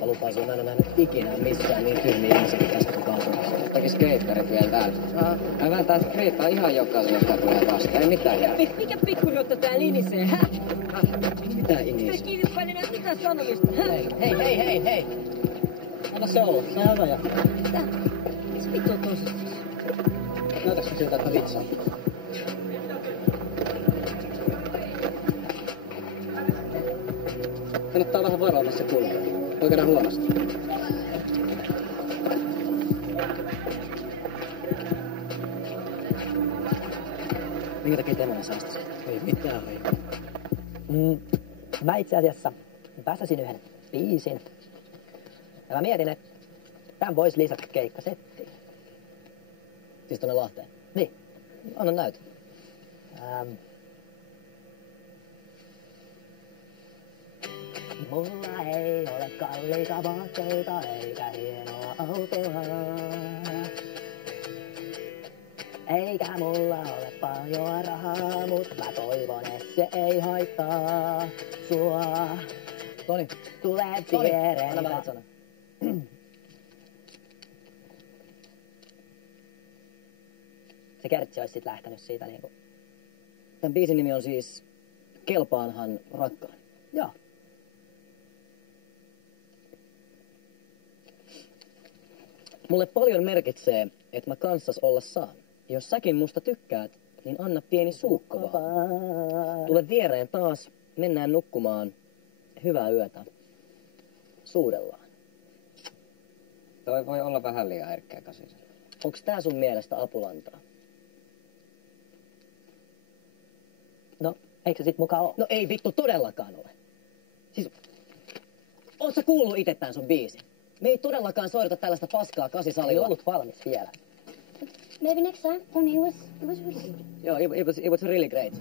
Mä lupaan sulle, mä en oo nähnyt ikinä missään niin tyhmiä ihmisiä tästä kuin kaupungissa. Toki skeittarit vielä täällä. Mä vääntää skreittaa ihan jokaisen, joka tulee vastaan. Ei mitään jää. Mikä pikkurotta tää linisee, hä? Mitä inis? Sä kiinni painenä mitään sanomista, hä? Hei! Anna se olla, se on hyvä ja... Mitä? Se vittu on tosissaan. Näytäks se siltä, että vitsaa? Kannattaa vähän varoa, missä kulkee. Voi käydä huonosti. Minkä takia Tenonen säästäisi? Ei mitään, ei. Mä itse asiassa pääsäsin yhden biisin. Ja mä mietin, että tämän vois lisätä keikkasettiin. Siis tonne Lahteen? Niin. Anna näytä. Mulla ei ole kalliita vaatteita eikä hienoa autoa. Eikä mulla ole paljon rahaa, mut mä toivon, et se ei haittaa sua. Toni. Tule Toni, viereen. anna mä nyt sanon. Se Kertsi olisi sit lähtenyt siitä niinku. Tän biisin nimi on siis Kelpaanhan rakkaan. Joo. Mulle paljon merkitsee, että mä kanssas olla saan. Jos säkin musta tykkäät, niin anna pieni suukko vaan. Tule viereen taas, mennään nukkumaan. Hyvää yötä. Suudellaan. Toi voi olla vähän liian herkkä kasisella. Onks tää sun mielestä apulantaa? No, eikö se sit mukaan oo? No ei vittu todellakaan ole. Siis, oot sä kuullut ite tän sun biisin? Me ei todellakaan soiteta tällaista paskaa Ei kasisalilla. ollut valmis vielä. Maybe next time. I mean, it was really good. Joo, it was really great.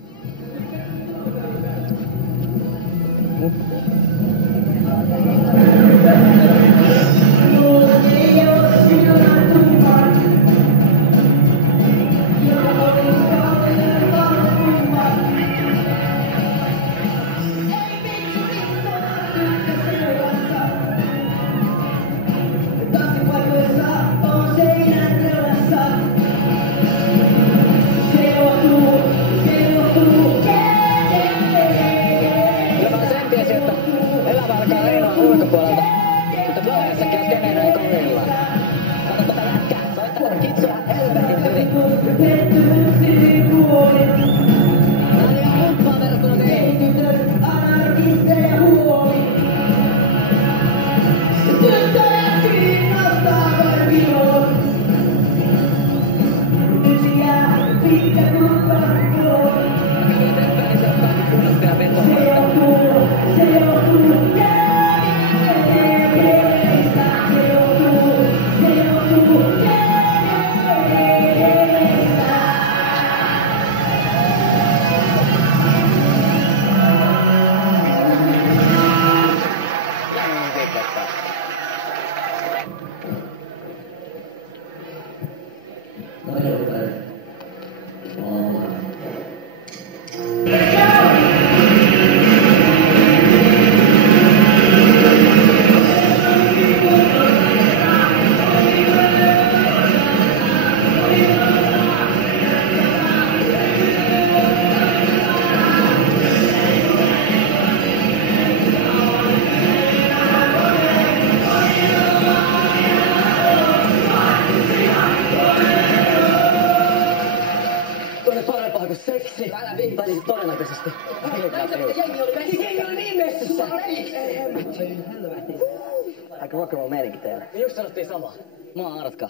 Aika rock'n'roll meininki teillä. Just sanottiin samaa. Mä oon Artka.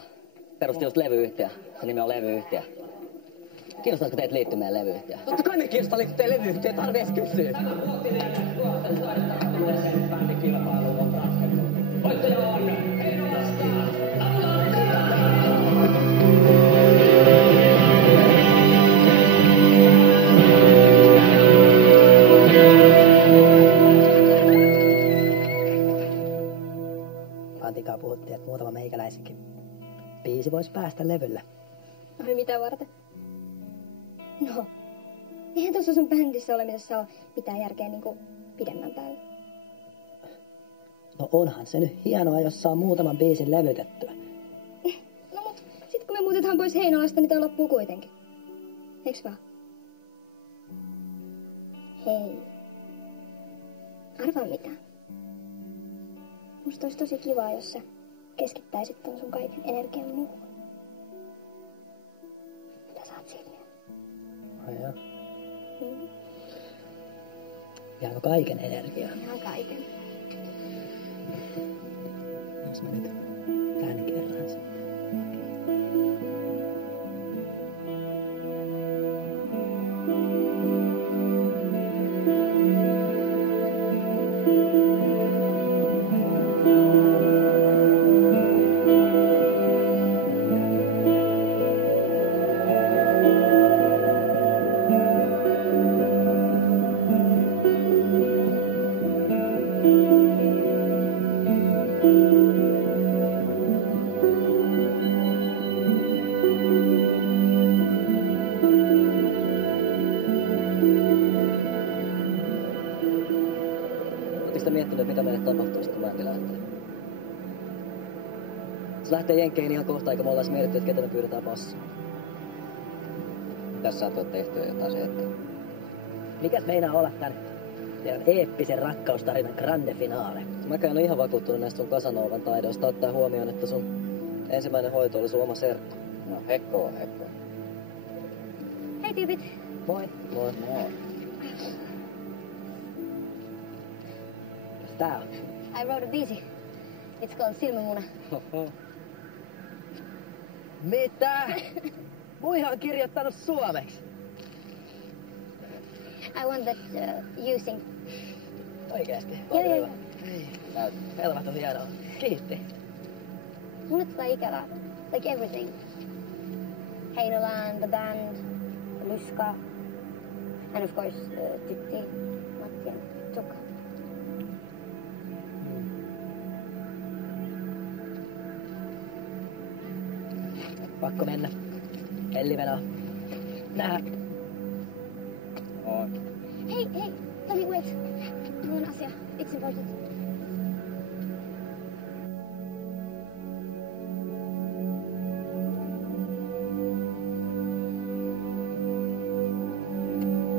Perustin just levyyhtiö. Se nimi on Levyyhtiö. Kiinnostaisiko teitä liittyä meidän levyyhtiöön? Totta kai me kiinnostaa liittyä teidän levyyhtiöön, tarvii edes kysyä. Voittaja on Heinolasta Antikaa puhuttiin, että muutama meikäläisenkin biisi voisi päästä levylle. Ai mitä varten? No, eihän tuossa sun bändissä olemisessa ole mitään järkeä niinku pidemmän päälle. No onhan se nyt hienoa, jos saa muutaman biisin levytettyä. No mut sit kun me muutetaan pois Heinolasta, niin tää loppuu kuitenkin. Eiks vaan? Hei. Arvaa mitä. Musta olisi tosi kivaa, jos sä keskittäisit ton sun kaiken energian muuhun. Mitä saat siitä mieltä? Ai joo. Ihanko kaiken energiaa? Ihan kaiken. Jos mä nyt ääni kerran sen. Miettinyt, mitä meille tapahtuu, kun Mandy lähtee. Se lähtee jenkkeihin ihan kohta, eikä me ollaan mietitty, että ketä me pyydetään passia. Tässä saat tehtyä jotain se eteen. Mikäs meinaa olla tän teidän eeppisen rakkaustarinan grande finale? Mäkään en ihan vakuuttunut näistä sun Casanovan taidoista, ottaa huomioon, että sun ensimmäinen hoito oli sun oma serkku. No hekko on hekko. Hei tyypit. Moi. Moi. Moi. Tää on. I wrote a biisi. It's called Silmämuna. Mitä? Muihan on kirjoittanut suomeksi. I want that you sing. Oikeesti? Joo. Helvat hienoa. Kiitti. Mulle tulee ikävää. Like everything. Heinolan, the band, Lyska, and of course Tytti, Matti ja Tukka. Pakko mennä. Elli venää. Nää. On. Hei, Tomi, wait. Mulla on asia. It's important.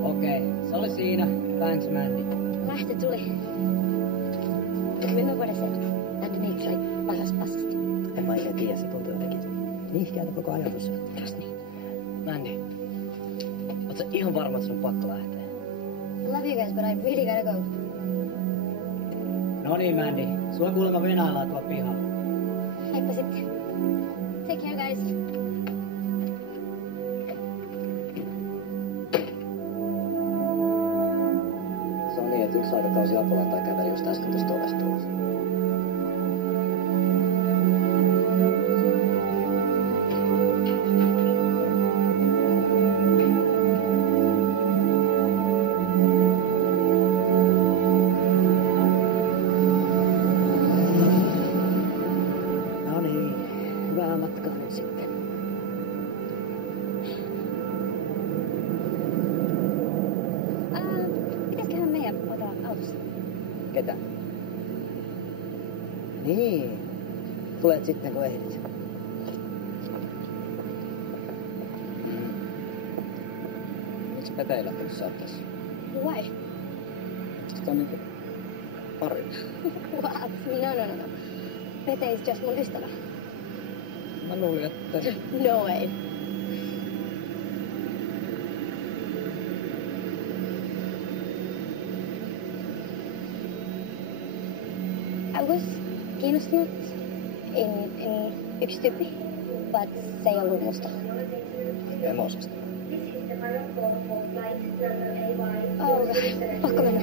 Okei, se oli siinä. Thanks, Mandy. Lähtö tuli. Remember what I said? That makes like pahas passasta. En mä oikein tiedä, se tuntuu jotenkin nihkeältä koko ajatus. Trust me. Mandy, oot sä ihan varma, että sun on pakko lähteä? I love you guys, but I really gotta go. No niin, Mandy. Sua kuulemma venaillaan tuolla pihalla. Heippa sitten. Take care, guys. yksi aikakausi Apolata käveli just äsken tuosta ovesta ulos. No niin, hyvää matkaa nyt sitten. Pitäisiköhän meidän ottaa autossa? Ketä? Niin, tulet sitten kun ehdit. Miksi Pepe ei lähtenyt saattaessa? Why? Sitä on niinku pari. What? No. Pete is just mun ystävä. Mä luulin, että... No way. I was kiinnostunut in yksi tyyppi, but se ei ollut musta. Emosesta. Oh, pakko mennä.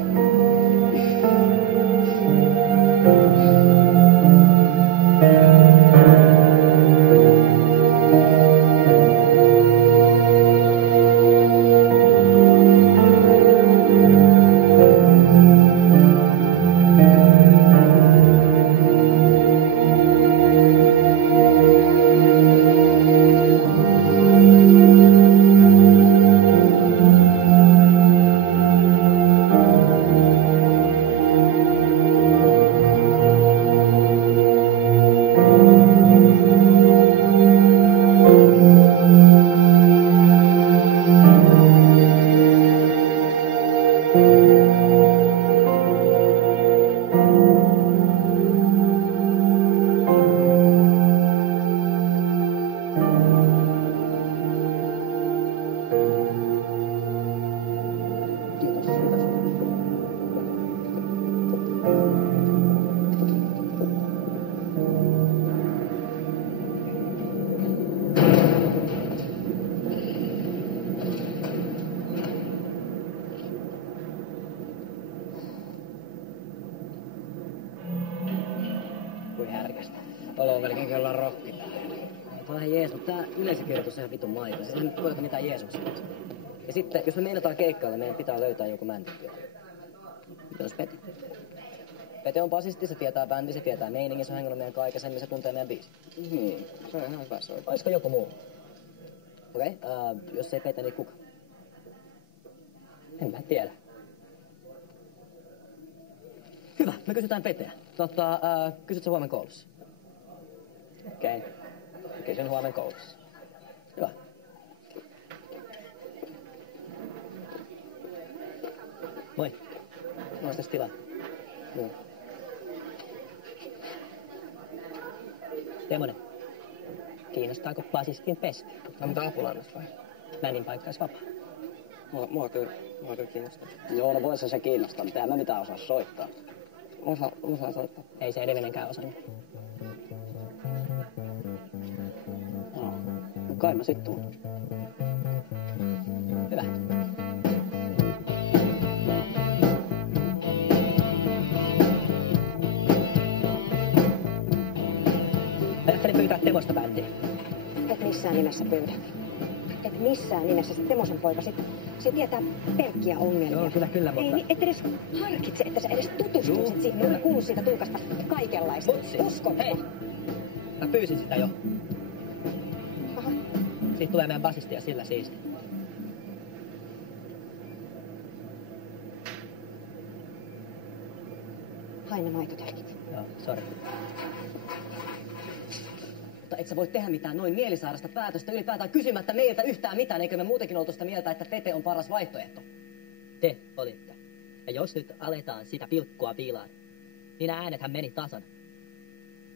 Kuin härkästä. Olo on melkein kyllä rokki päällä. Tämä on ihan jees, mutta tää yleisökirjoitus on ihan vitun maita. Se ei nyt tule mitään Jeesukselta. Ja sitten, jos me meinataan keikkailla, meidän pitää löytää joku mäntytyö. Mitäs Pete? Pete on basisti, se tietää bändi, se tietää meiningin, se on hengannut meidän aikaisemmin, se tuntee meidän biisit. Niin, se on ihan hyvä soittaa. Olisiko joku muu? Okei, jos ei Pete, niin kuka? En mä tiedä. Hyvä, me kysytään Peteä. Kysyt sä huomen koulussa? Okei. Kysyn huomen koulussa. Hyvä. Moi. Millaista tilaa? Joo. Semmonen. Kiinnostaako basistin pesti? No mitä apulainasta vai? Bändin paikka olisi vapaa. Mua kyllä kiinnostaa. Joo, no voisi se kiinnostaa, mutta en mä mitään osaa soittaa. Osaa soittaa. Ei se edellinenkään osannut. No, kai mä sit tuun. Hyvä. Ajattelin pyytää Temosta bändiä. Et missään nimessä pyydä. Et missään nimessä. Se Temosen poika, se tietää pelkkiä ongelmia. Joo, kyllä, mutta... Ei, et edes harkitse, että sä edes tutustuisit siihen. Mulla kuuluu siitä tuukasta kaikenlaista. Uskon. Hei! Mä pyysin sitä jo. Aha. Siitä tulee meidän basisti ja sillä siisti. Hain ne maitotölkit. Joo, sori. Mutta et sä voi tehdä mitään noin mielisairasta päätöstä ylipäätään kysymättä meiltä yhtään mitään, eikö me muutenkin oltu sitä mieltä, että Pete on paras vaihtoehto. Te olitte. Ja jos nyt aletaan sitä pilkkua piilaan, niin äänethän meni tasan.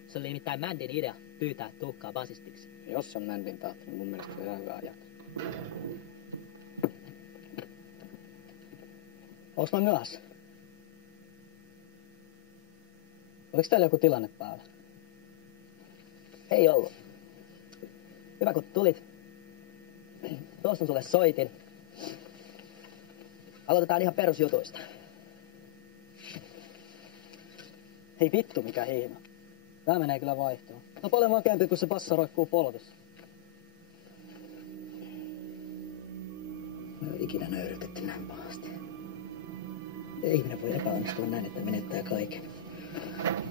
Se oli nimittäin Mändin idea pyytää Tuukkaa basistiksi. Jos on Mändin tahto, niin mun mielestä se on ihan hyvä ajatus. Onks mä myöhässä? Oliko täällä joku tilanne päällä? Ei ollut. Hyvä kun tulit. Tuossa on sulle soitin. Aloitetaan ihan perusjutuista. Hei vittu, mikä hiino. Tää menee kyllä vaihtoon. No paljon makeampi, kun se passa roikkuu polvissa. Mä en ole ikinä nöyrytetty näin pahasti. Ei ihminen voi epäonnistua näin, että menettää kaiken.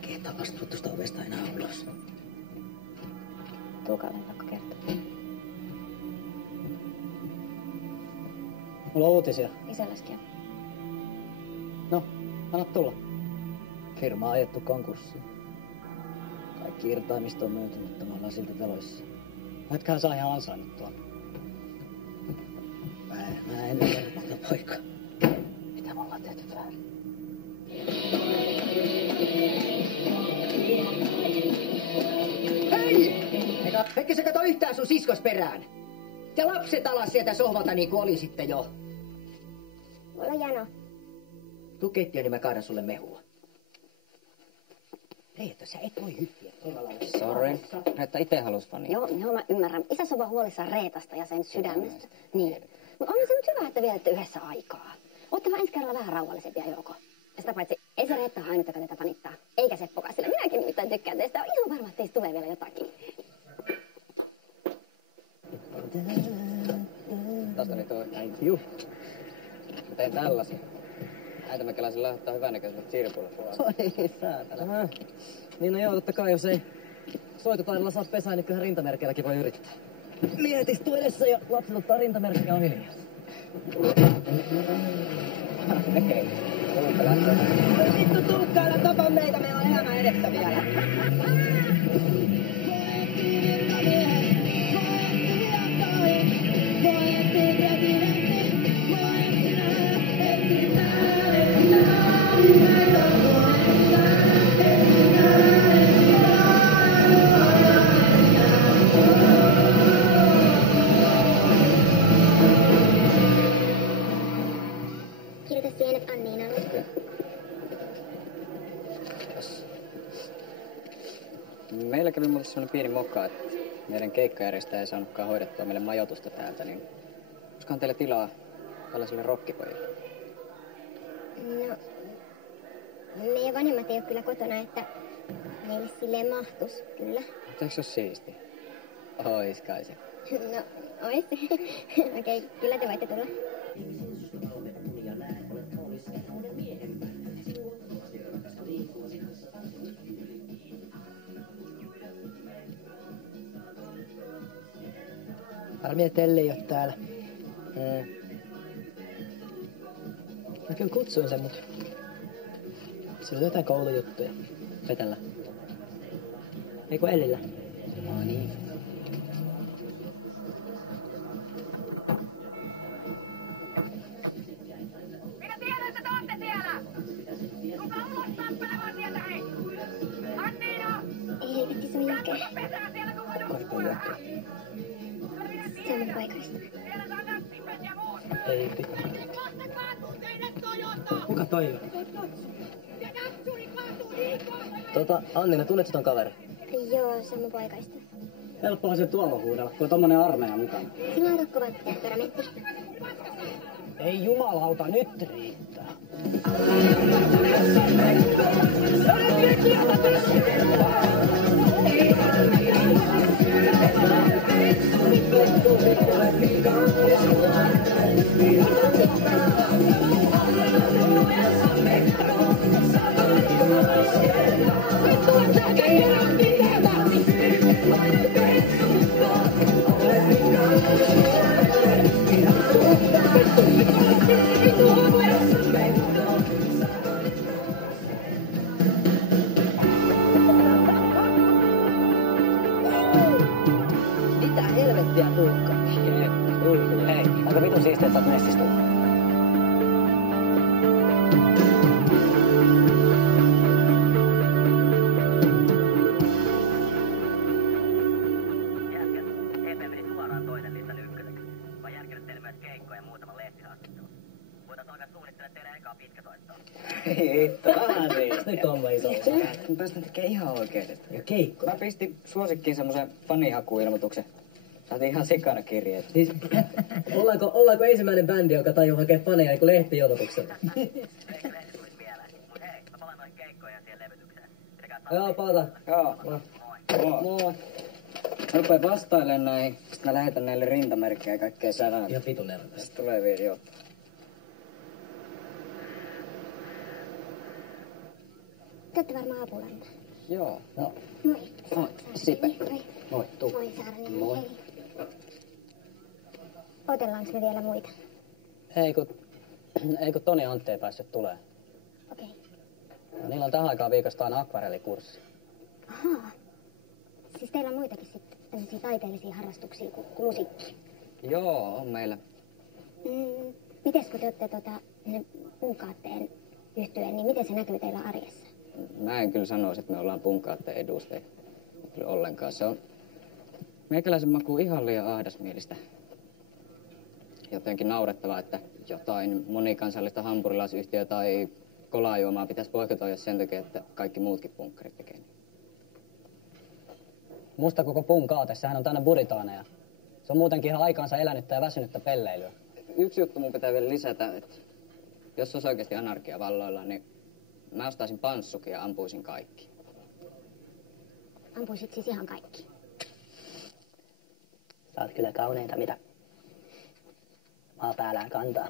Kehtaa astua tuosta ovesta enää ulos. Tuukalle pakko kertoa. Mulla on uutisia. Isälläskin. No, anna tulla. Firma on ajettu konkurssiin. Kaikki irtaimisto on myyty, mutta me ollaan silti veloissa. Etköhän saa ihan ansainnut tuon. Mä en ole helpota poika. Mitä me ollaan tehty väärin? Hei! Etkä sä kato yhtään sun siskos perään. Te lapset alas sieltä sohvalta niin kuin olisitte jo. Mulla on jano. Tuu keittiöön, niin mä kaadan sulle mehua. Reetta, sä et voi hyppiä. Sorry. Reetta ite halus fania. Joo, mä ymmärrän. Isäs on vaan huolissaan Reetasta ja sen sydämestä. Niin. Mutta on se nyt hyvä, että vietätte yhdessä aikaa. Ootte vaan ensi kerralla vähän rauhallisempia, Jouko. Ja sitä paitsi, ei se Reetta ainut, joka teitä panittaa. Eikä Seppokaan, sillä minäkin nimittäin tykkään teistä. On ihan varma, että teistä tulee vielä jotakin. Tästä nyt on. Thank you. Mä tein tällaisia. Äitä mä kelasin lähettää hyvänäköiselle sirpulle puolella. Oi saatana. Niin no joo, totta kai jos ei soitotaidolla saa pesää, niin kyllähän rintamerkeilläkin voi yrittää. Miehet istuu edessä ja lapset ottaa rintamerkkiä on hiljaa. Hei, tuukka lähtee. Oi vittu Tuukka, älä tapa meitä, meillä on elämä edessä vielä. Kirjoita siihen Anniinalle. Meillä kävi mulle sellainen pieni moka, että meidän keikkajärjestäjä ei saanutkaan hoidettua meille majoitusta täältä, niin olisikohan teille tilaa tällaiselle rokkipojille? No, meidän vanhemmat ei ole kyllä kotona, että meille silleen mahtus, kyllä. Mutta eikö se ole siisti? Ois kai se. No, ois. Okei, kyllä te voitte tulla. Harmi, että Elle ei oo täällä. Mä kyllä kutsuin sen, mut sillä on jotain koulujuttuja. Petellä. Eiku Ellillä. No niin. Minä tiedän, että te ootte siellä! Tulkaa ulos tappelemaan sieltä, hei! Anniina! Ei helvetti, se on Jake. Pesää siellä koko Kuka on Jake? Se on mun paikallista. Siellä saa näppipet ja muut! Ei pitää. Kohta kaatuu teille Toyota! Kuka toi on? Ja natsuri kaatuu niin kohta! Annina, tunnetko ton kaveri? Joo, se on mun paikallista. Helppohan se tuolla huudella, kun on tommonen armeija mukana. Sillä on aika kova temperamentti. Ei jumalauta, nyt riittää. Mitä helvettiä, Tuukka? Hei, aika vitun siistiä, että sä oot messissä. Ei, vähän siis. Nyt on iso. Mä päästän tekemään ihan oikeesti. Ja keikko. Mä pistin suosikkiin semmosen fanihakuilmoituksen. Saatiin ihan sikana kirjeet. Siis, ollaanko ensimmäinen bändi, joka tajuu hakea faneja niin kuin lehtijonotuksella? Joo, Paata. Joo. Moi. Mä rupeen vastailemaan näihin. Sitten mä lähetän näille rintamerkkejä ja kaikkea sanaa. Ihan vitun eroa. Sitten tulee vielä, joo. Te ootte varmaan Apulanta. Joo. No. Moi. Moi. Sipe. Moi. Moi. Tuu. Moi Saarani. Moi. Hei. Otellaanko me vielä muita? Ei kun Toni ja Antti ei päässyt tulee. Okei. No, niillä on tähän aikaan viikosta aina akvarellikurssi. Ahaa. Siis teillä on muitakin sitten tämmöisiä taiteellisia harrastuksia kuin musiikki. Joo, on meillä. Mites kun te ootte punkaatteen yhtyeen, niin miten se näkyy teillä arjessa? Mä en kyllä sanoisi, että me ollaan punkaatteen edustajia. Kyllä ollenkaan. Se on meikäläisen makuun ihan liian ahdasmielistä. Jotenkin naurettavaa, että jotain monikansallista hampurilaisyhtiöä tai kolajuomaa pitäisi boikotoida sen takia, että kaikki muutkin punkkarit tekee. Musta koko punkaate, sehän on täynnä buritaaneja. Se on muutenkin ihan aikaansa elänyttä ja väsynyttä pelleilyä. Yksi juttu mun pitää vielä lisätä, että jos olisi oikeasti anarkia valloillaan, niin mä ostaisin panssukin ja ampuisin kaikki. Ampuisit siis ihan kaikki? Sä oot kyllä kauneinta, mitä maa päällään kantaa.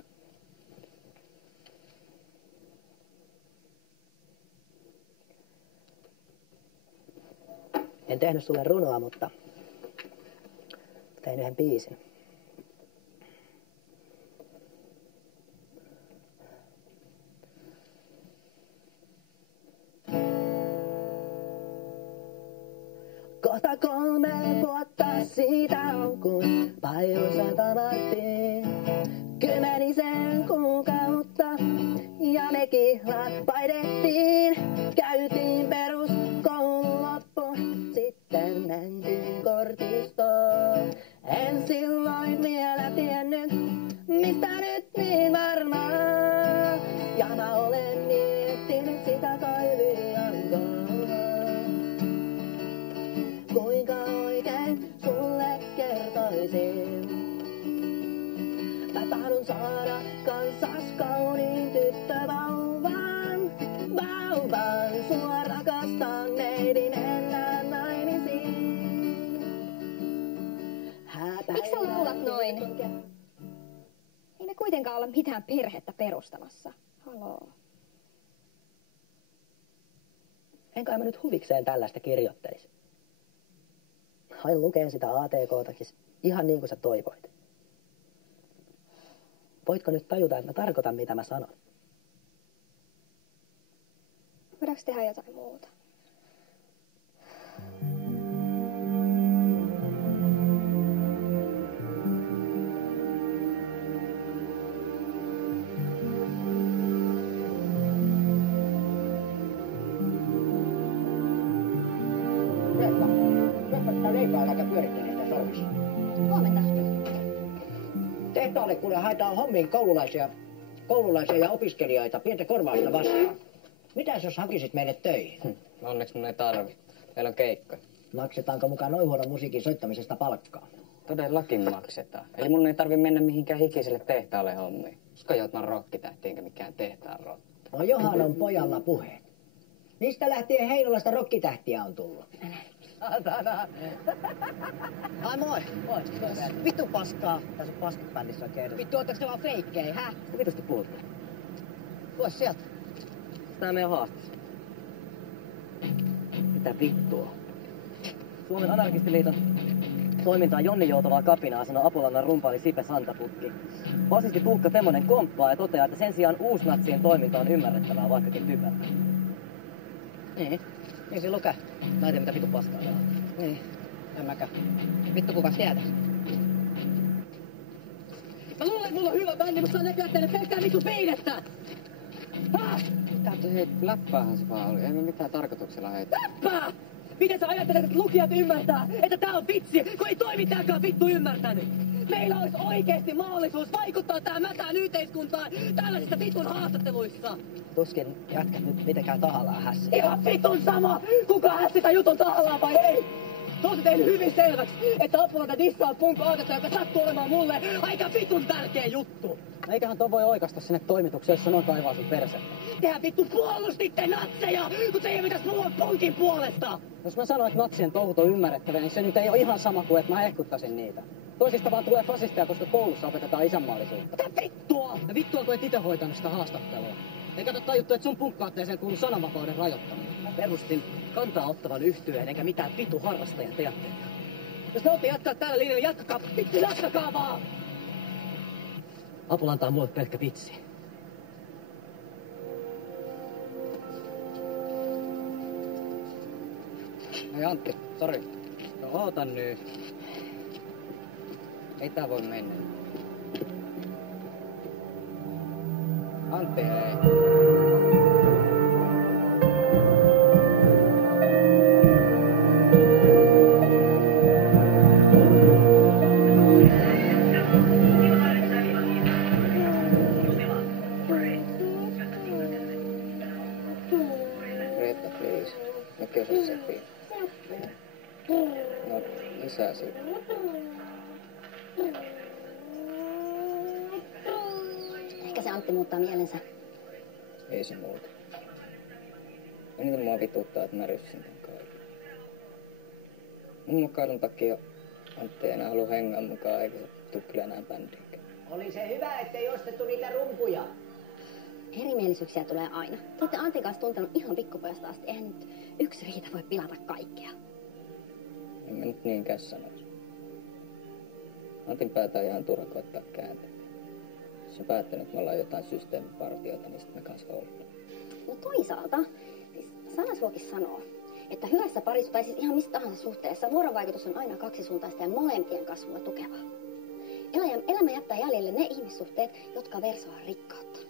En tehnyt sulle runoa, mutta tein yhden biisin. Kohta 3 vuotta siitä on, kun Pajussa tavattiin. 10 kuukautta ja me kihlat paidettiin. Käytiin peruskoulun loppuun, sitten mentiin kortistoon. En silloin vielä tiennyt, mistä nyt niin varmaan. Ja mä olen miettinyt sitä toiviankaan. Kuinka oikein sulle kertoisin? Mä tahdon saada kansas kauniin tyttövauvan. Vauvan, sua rakastan, neiti, mennään naimisiin. Miksi sä laulat noin? Ei me kuitenkaan olla mitään perhettä perustamassa. Haloo. Enkä mä nyt huvikseen tällaista kirjoittelis. Hain lukeen sitä ATK:takin ihan niin kuin sä toivoit. Voitko nyt tajuta, että mä tarkoitan mitä mä sanon? Voidaanko tehdä jotain muuta? Huomenta. Tehtaalle kuule haetaan hommiin koululaisia ja opiskelijoita pientä korvausta vastaan. Mitäs jos hakisit meille töihin? Onneksi mun ei tarvi. Meillä on keikka. Maksetaanko mukaan noin huonon musiikin soittamisesta palkkaa? Todellakin maksetaan. Eli mun ei tarvi mennä mihinkään hikiselle tehtaalle hommiin. Koska joutman rokkitähti enkä mikään tehtaan rotta. No johan on pojalla puheet. Mistä lähtien Heinolasta rokkitähtiä on tullut? Saatana. Ai moi. Moi. Vittu paskaa. Tässä on paskat bändissä oikein. Vittu, ootteko te vaan feikkejä, hä? Vitusti puhut. Pois sieltä. Tää meidän haastas. Mitä vittua? Suomen anarkistiliiton toimintaa Jonni joutavaa kapinaa, sanoi Apolannan rumpaali Sipe Santapukki. Basisti Tuukka Temmonen komppaa ja toteaa, että sen sijaan uusnatsien toiminta on ymmärrettävää, vaikkakin typerää. Niin se lukee. Mä en tiedä mitä vittu paskaa tää on. Niin, en mäkään. Vittu kuka sieltä? Mä luulen, että mulla on hyvä bändi, mutta saa näkyä teille pelkkää vittu piinettä! Hei, läppäähän se vaan oli. Ei me mitään tarkoituksella heitä. Läppää! Miten sä ajattelet, että lukijat ymmärtää, että tää on vitsi, kun ei toimittajakaan vittu ymmärtänyt? Meillä olisi oikeesti mahdollisuus vaikuttaa tähän mätään yhteiskuntaan tällaisissa vitun haastatteluissa. Tuskin jätkät nyt mitenkään tahallaan hässä. Ihan vitun sama, kuka hässi tämän jutun tahallaan vai ei? Tosi tein hyvin selväksi, että Apulanta dissaa punk-aatetta, joka sattuu olemaan mulle aika vitun tärkeä juttu. Eiköhän toi voi oikasta sinne toimitukseen, jos se noin kaivaa sun persettä. Tehän vittu puolustitte natseja, kun teidän pitäis puhua punkin puolesta. Jos mä sanoin, että natsien touhut on ymmärrettäviä, niin se nyt ei ole ihan sama kuin, että mä hehkuttaisin niitä. Toisista vaan tulee fasisteja, koska koulussa opetetaan isänmaallisuutta. Mitä vittua? Ja vittua, kun et itse hoitanut sitä haastattelua. Eikä tajuttu, että sun punkkaatteeseen kuuluu sananvapauden rajoittaminen. Mä perustin kantaa ottavan yhtyeen, eikä mitään vitu harrastajateatteria. Jos te ootte jatkaa tällä linjalla, jatkakaa! Vittu, jatkakaa vaan! Apulanta on mulle pelkkä vitsi. Hei Antti, sori. No ootan nyt. Ei tää voi mennä. Antti, hei. Reetta, please. Mikä se sopii? No, lisää siitä. Ehkä se Antti muuttaa mielensä. Ei se muuta. Eniten mua vituttaa, että mä ryssin tän kaiken. Mun mukailun takia Antti ei enää halua hengaa mukaan, eikä se tuu kyllä enää bändiinkään. Oli se hyvä, ettei ostettu niitä rumpuja. Erimielisyyksiä tulee aina. Te olette Antin kanssa tuntenut ihan pikkupojasta asti. Eihän nyt yksi riita voi pilata kaikkea. En mä nyt niinkään sanoisi. Antin päätä on ihan turha koittaa kääntää. Jos on päättänyt, että me ollaan jotain systeemipartioita, niin sit me kanssa ollaan. No toisaalta, siis sanasluokin sanoo, että hyvässä parissa tai siis ihan missä tahansa suhteessa vuorovaikutus on aina kaksisuuntaista ja molempien kasvua tukevaa. Elämä jättää jäljelle ne ihmissuhteet, jotka versoaa rikkautta.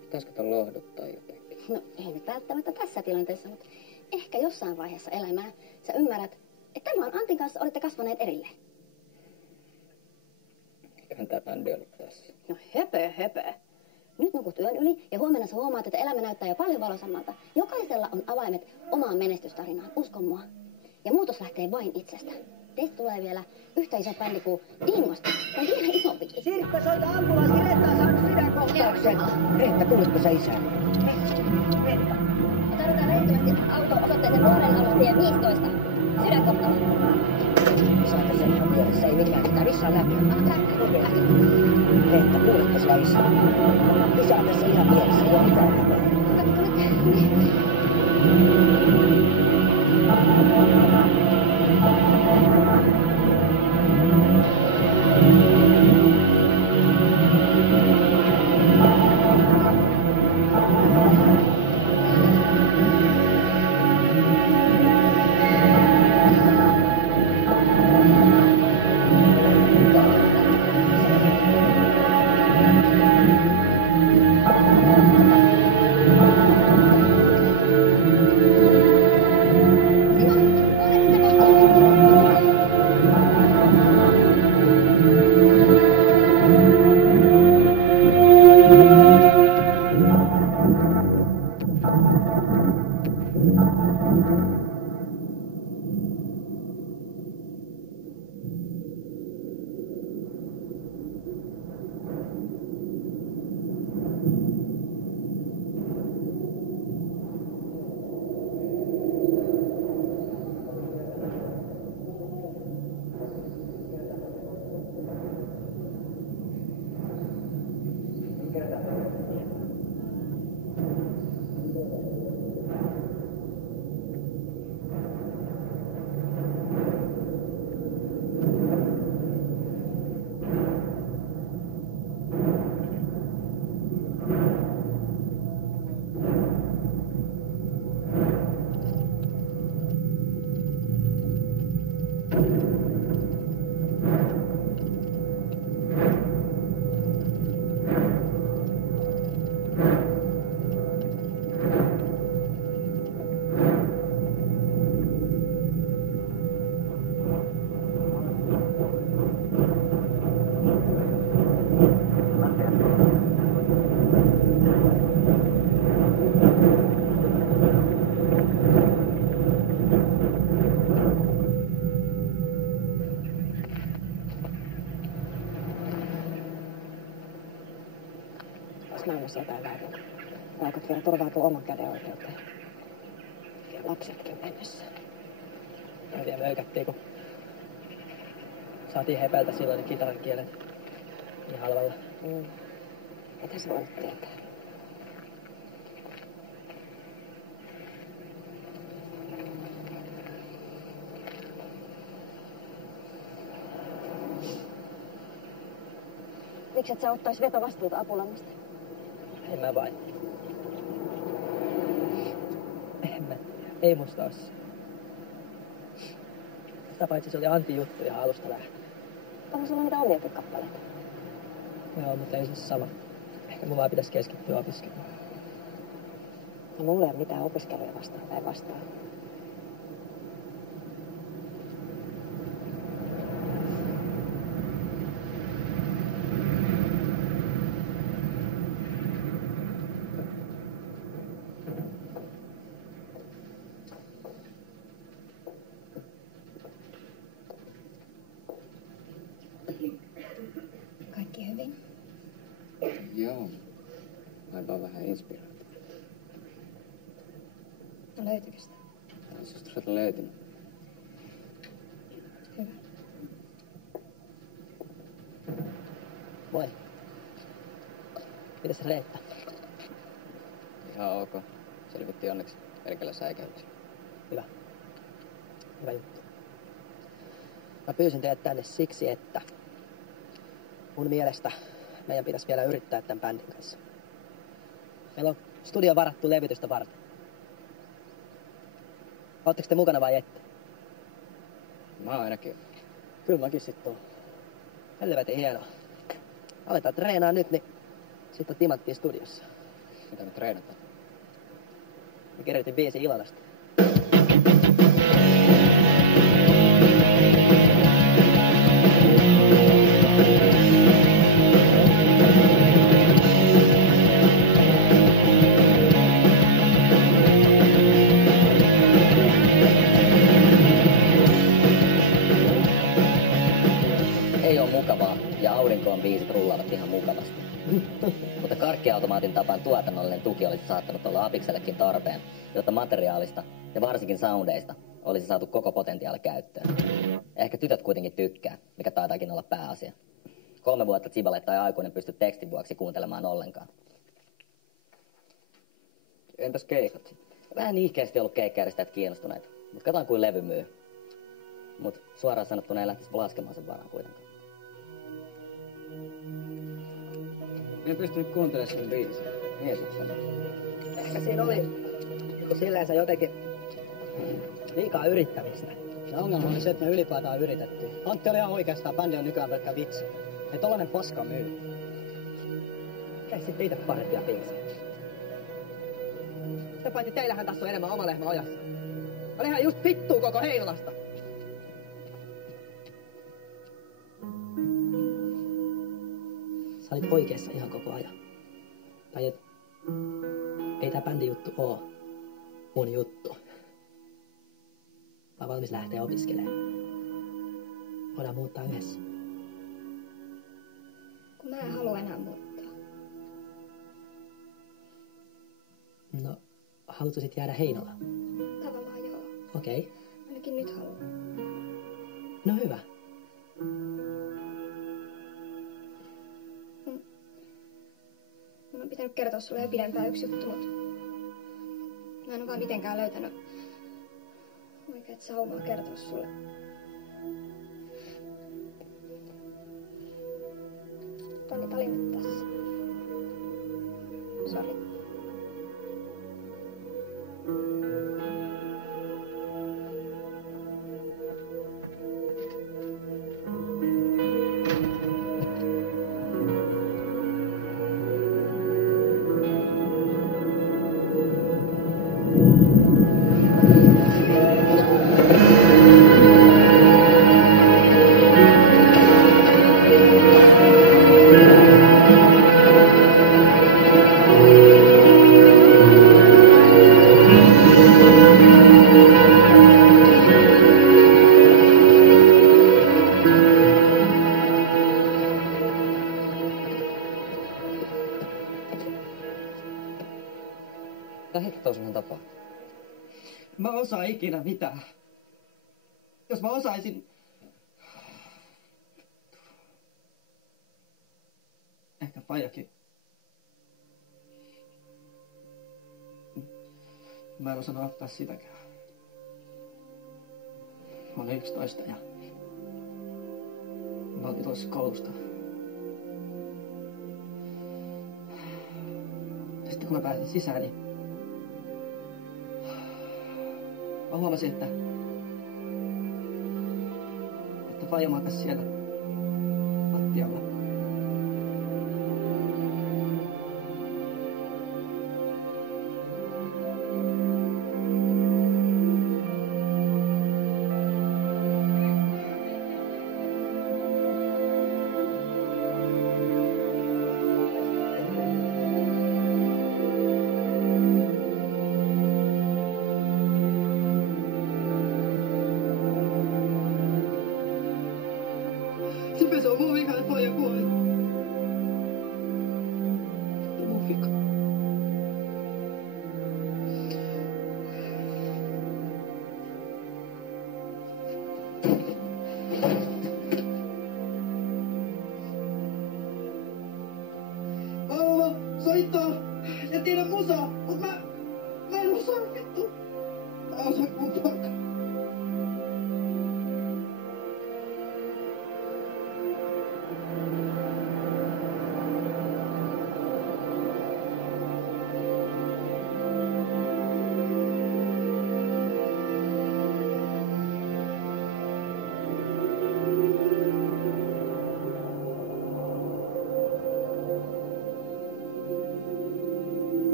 Pitäisikö ton lohduttaa jotenkin? No ei nyt välttämättä tässä tilanteessa, mutta ehkä jossain vaiheessa elämää sä ymmärrät, että tämän Antin kanssa olette kasvaneet erilleen. Eiköhän tää bändi ollut tässä. No höpö. Nyt nukut yön yli ja huomenna sä huomaat, että elämä näyttää jo paljon valoisammalta. Jokaisella on avaimet omaan menestystarinaan, usko mua. Ja muutos lähtee vain itsestä. Teistä tulee vielä yhtä iso bändi kuin Dingosta, tai vielä isompikin. Sirkka, soita ambulanssi, Reetta on saanut sydänkohtauksen. Reetta, kuulitko sä isää? Reetta. Tarvitaan välittömästi auto osoitteeseen Vuoren alustie 15. Sydänkohtaus. Isä tässä ihan vieressä, ei mitään sitä vissaa läpi. Lähti. Reetta, kuulitko sä isää? Isä on tässä ihan vieressä, ei oo mitään. tässä maailmassa jotain väärin? Vai aikot vielä turvautua oman käden oikeuteen? Ja lapsetkin mennessä. Mä vielä möykättiin, kun saatiin hepeltä silloin ne kitaran kielet niin halvalla. Mitä sä voinut tietää? Miksi et sä ottais vetovastuuta Apulannasta? En mä vain. Ei musta ois. Sitä paitsi se oli Antti-juttu ihan alusta lähtien. Onko sulla niitä omiakin kappaleita? Joo, mutta ei se sama. Ehkä mun vaan pitäis keskittyä opiskelemaan. No mulla ei ole mitään opiskeluja vastaan tai vastaan. Kaikki hyvin? Joo. Aivan vähän inspiraatio. No löytyykö sitä? Tää susta ruveta löytymään. Hyvä. Moi. Mitäs Reetta? Ihan ok. Selvittiin onneksi pelkällä säikäyksellä. Hyvä. Hyvä juttu. Mä pyysin teidät tänne siksi, että mun mielestä meidän pitäisi vielä yrittää tämän bändin kanssa. Meillä on studio varattu levytystä varten. Ootteko te mukana vai ette? Mä oon ainakin. Kyllä mäkin sit oon. Helvetin hienoa. Aletaan treenaa nyt, niin sitten on timanttia studiossa. Mitä me treenataan? Mä kirjoitin biisin Ilanasta. Ei oo mukavaa, ja aurinkoon biisit rullaavat ihan mukavasti. Mutta karkkiautomaatin tapaan tuotannollinen tuki olisi saattanut olla Apiksellekin tarpeen, jotta materiaalista ja varsinkin soundeista olisi saatu koko potentiaali käyttöön. Ehkä tytöt kuitenkin tykkää, mikä taitaakin olla pääasia. 3 vuotta Zibaletta ei aikuinen pysty tekstin vuoksi kuuntelemaan ollenkaan. Entäs keikat? Vähän niihkeästi ollut keikkäjärjestäjät kiinnostuneita, mutta katsotaan kuin levy myy. Mut suoraan sanottuna ei lähtisi laskemaan sen varaan kuitenkaan. En pystynyt kuuntelemaan sen biisin. Jeesuksena. Ehkä siinä oli silleen jotenkin liikaa yrittämistä. Se ongelma oli se, että me ylipäätään yritettiin. Antti oli ihan oikeastaan, bändi on nykyään pelkkä vitsi. Ei tollanen paska myy. Ei sit itse parempia biisejä. Sitä paitsi teillähän tässä on enemmän oma lehmä ojassa. On ihan just vittuu koko Heinolasta. Sä olit oikeassa ihan koko ajan. Tai et, ei tää bändi juttu oo mun juttu. Mä oon valmis lähteä opiskelemaan. Voidaan muuttaa yhdessä. Kun mä en halua enää muuttaa. No, haluatko sit jäädä Heinolaan? Tavallaan joo. Okei. Ainakin nyt haluan. No hyvä. Mun on pitänyt kertoa sulle jo pidempään yksi juttu, mutta mä en ole vaan mitenkään löytänyt oikeat saumaa kertoa sulle. Toni oli nyt tässä. Sori. Mitä hittoa sunhan tapaa? Mä osaan ikinä mitään. Jos mä osaisin... Ehkä Paijakin. Mä en osannut ottaa sitäkään. Mä olin 11 ja... Mä oltiin tuossa koulusta. Sitten kun mä pääsin sisään, niin... Mä huomasin, että Faija makasi siellä lattialla. Se on mun vika, että Faija kuoli. Mun vika. Mä soittaa ja tiedä musaa, mut mä en osaa vittu. Mä osaan kumpaakaan.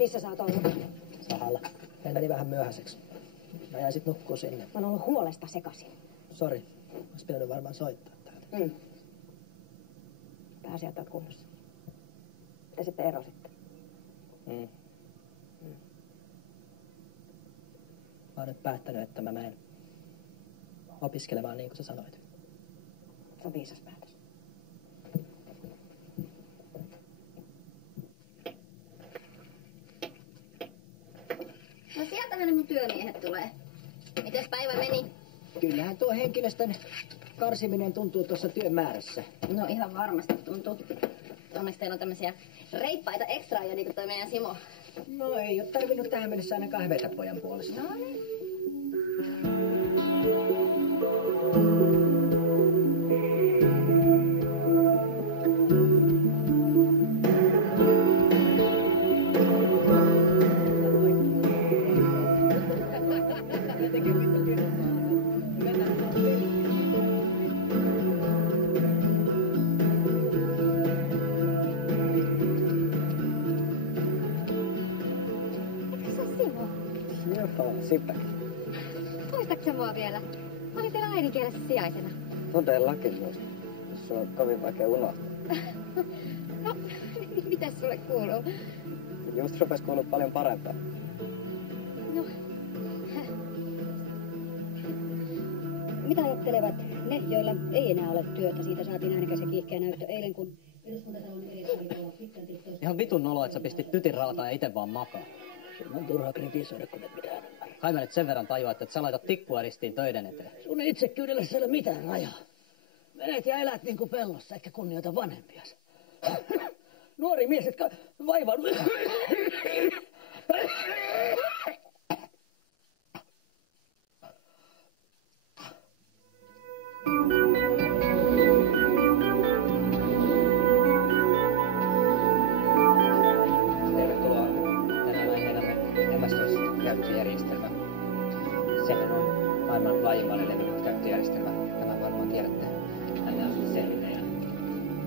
Missä sä oot ollut? Sahalla. Meillä meni vähän myöhäiseksi. Mä jäin sit nukkuu sinne. Mä oon ollut huolesta sekaisin. Sori. Ois pitänyt varmaan soittaa täältä. Pääasiat oot kunnossa. Mitä sitten erositte? Mä oon nyt päättänyt, että mä menen opiskelemaan niin kuin sä sanoit. Se on viisas päätös. No sieltähän ne mun työmiehet tulee. Mites päivä meni? Kyllähän tuo henkilöstön karsiminen tuntuu tuossa työn määrässä. No ihan varmasti tuntuu. Onneksi teillä on tämmösiä reippaita ekstraajia, niin kuin toi meidän Simo. No ei oo tarvinnut tähän mennessä ainakaan hävetä pojan puolesta. No niin. Sipä. Muistatko sä mua vielä? Mä olin teillä äidinkielessä sijaisena. Todellakin muista. Se on kovin vaikea unohtaa. No, mitäs sulle kuuluu? Just rupes kuulua paljon parempaa. No. Mitä ajattelevat ne, joilla ei enää ole työtä? Siitä saatiin äänekäs ja kiihkeä näyttö eilen, kun eduskuntatalon edessä pitkälti... Ihan vitun noloa, että sä pistit tytin raataan ja ite vaan makaa. On turhaa kritisoida, kun et mitään ymmärrä. Kai mä nyt sen verran tajua, että sä laitat tikkua ristiin töiden eteen. Sun itsekyydellä ei ole mitään rajaa. Menet ja elät niin kuin pellossa, eikä kunnioita vanhempiasi. Nuori mies, jotka vaivaan... käyttöjärjestelmä. Sehän on maailman laajimmalle levinnyt käyttöjärjestelmä. Tämä varmaan tiedätte. Hän on selville ja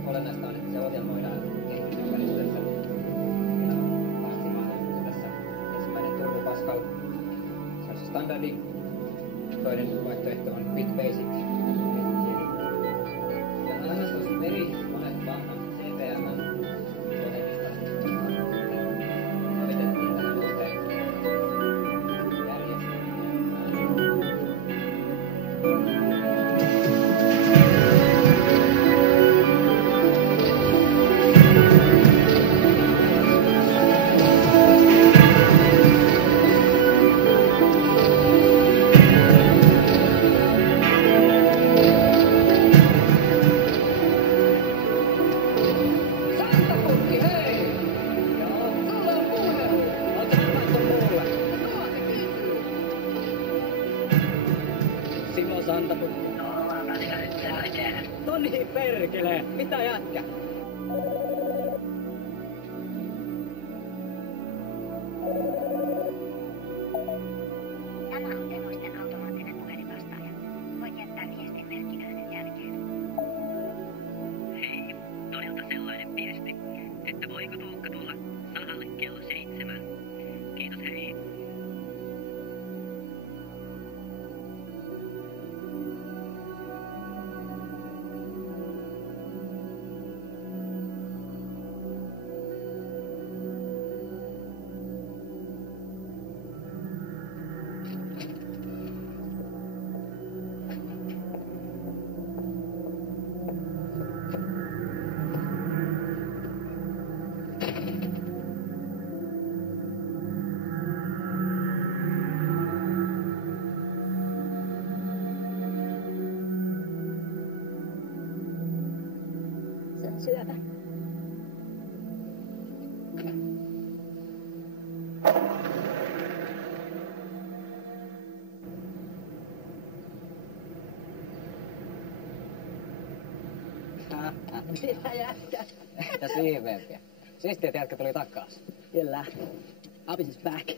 olennaista on, että se ohjelmoidaan kehitysympäristössä. Ja on kaksi mahdollisuutta tässä. Ensimmäinen Turbo Pascal. Se on se standardi. Toinen vaihtoehto on Big Basic. Ja MS Meri monet vanhan CPM todellista No niin, perkele. Mitä jätkä? Tämä on Temosten automaattinen puhelinvastaaja. Voit jättää viestin merkkiäänen jälkeen. Hei, Torilta sellainen viesti, että voiko Tuukka tulla sahalle kello 7. Kiitos, hei. Se on syöpä. Mitä jätkä? Tässä ihmeempiä. Siistiä, että jätkä tuli takas. Kyllä. Apis is back.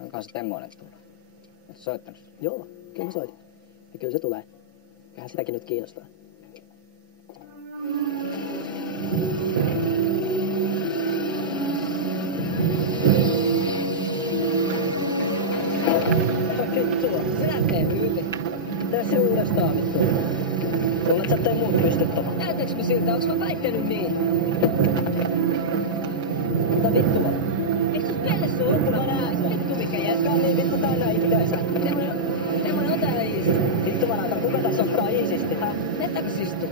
Onkohan se Temmonen tullut? Oot soittanut? Joo, kyllä mä soitin. Ja kyllä se tulee. Kyllähän sitäkin nyt kiinnostaa. Vittua, sinä tee hyvin. Tee se uudestaan vittu. Luulet sä tee muut pystyttämään. Näytäks mä siltä? Onks mä väittänyt niin? Mitä vittu vaan? Eiks sus pelle sun ulkona nää? Vittu mikä jätkä on niin vittu täynnä itteensä. Semmonen ota iisisti. Vittu varata, kuka tässä ottaa iisisti, hä? Jättäkö istuu?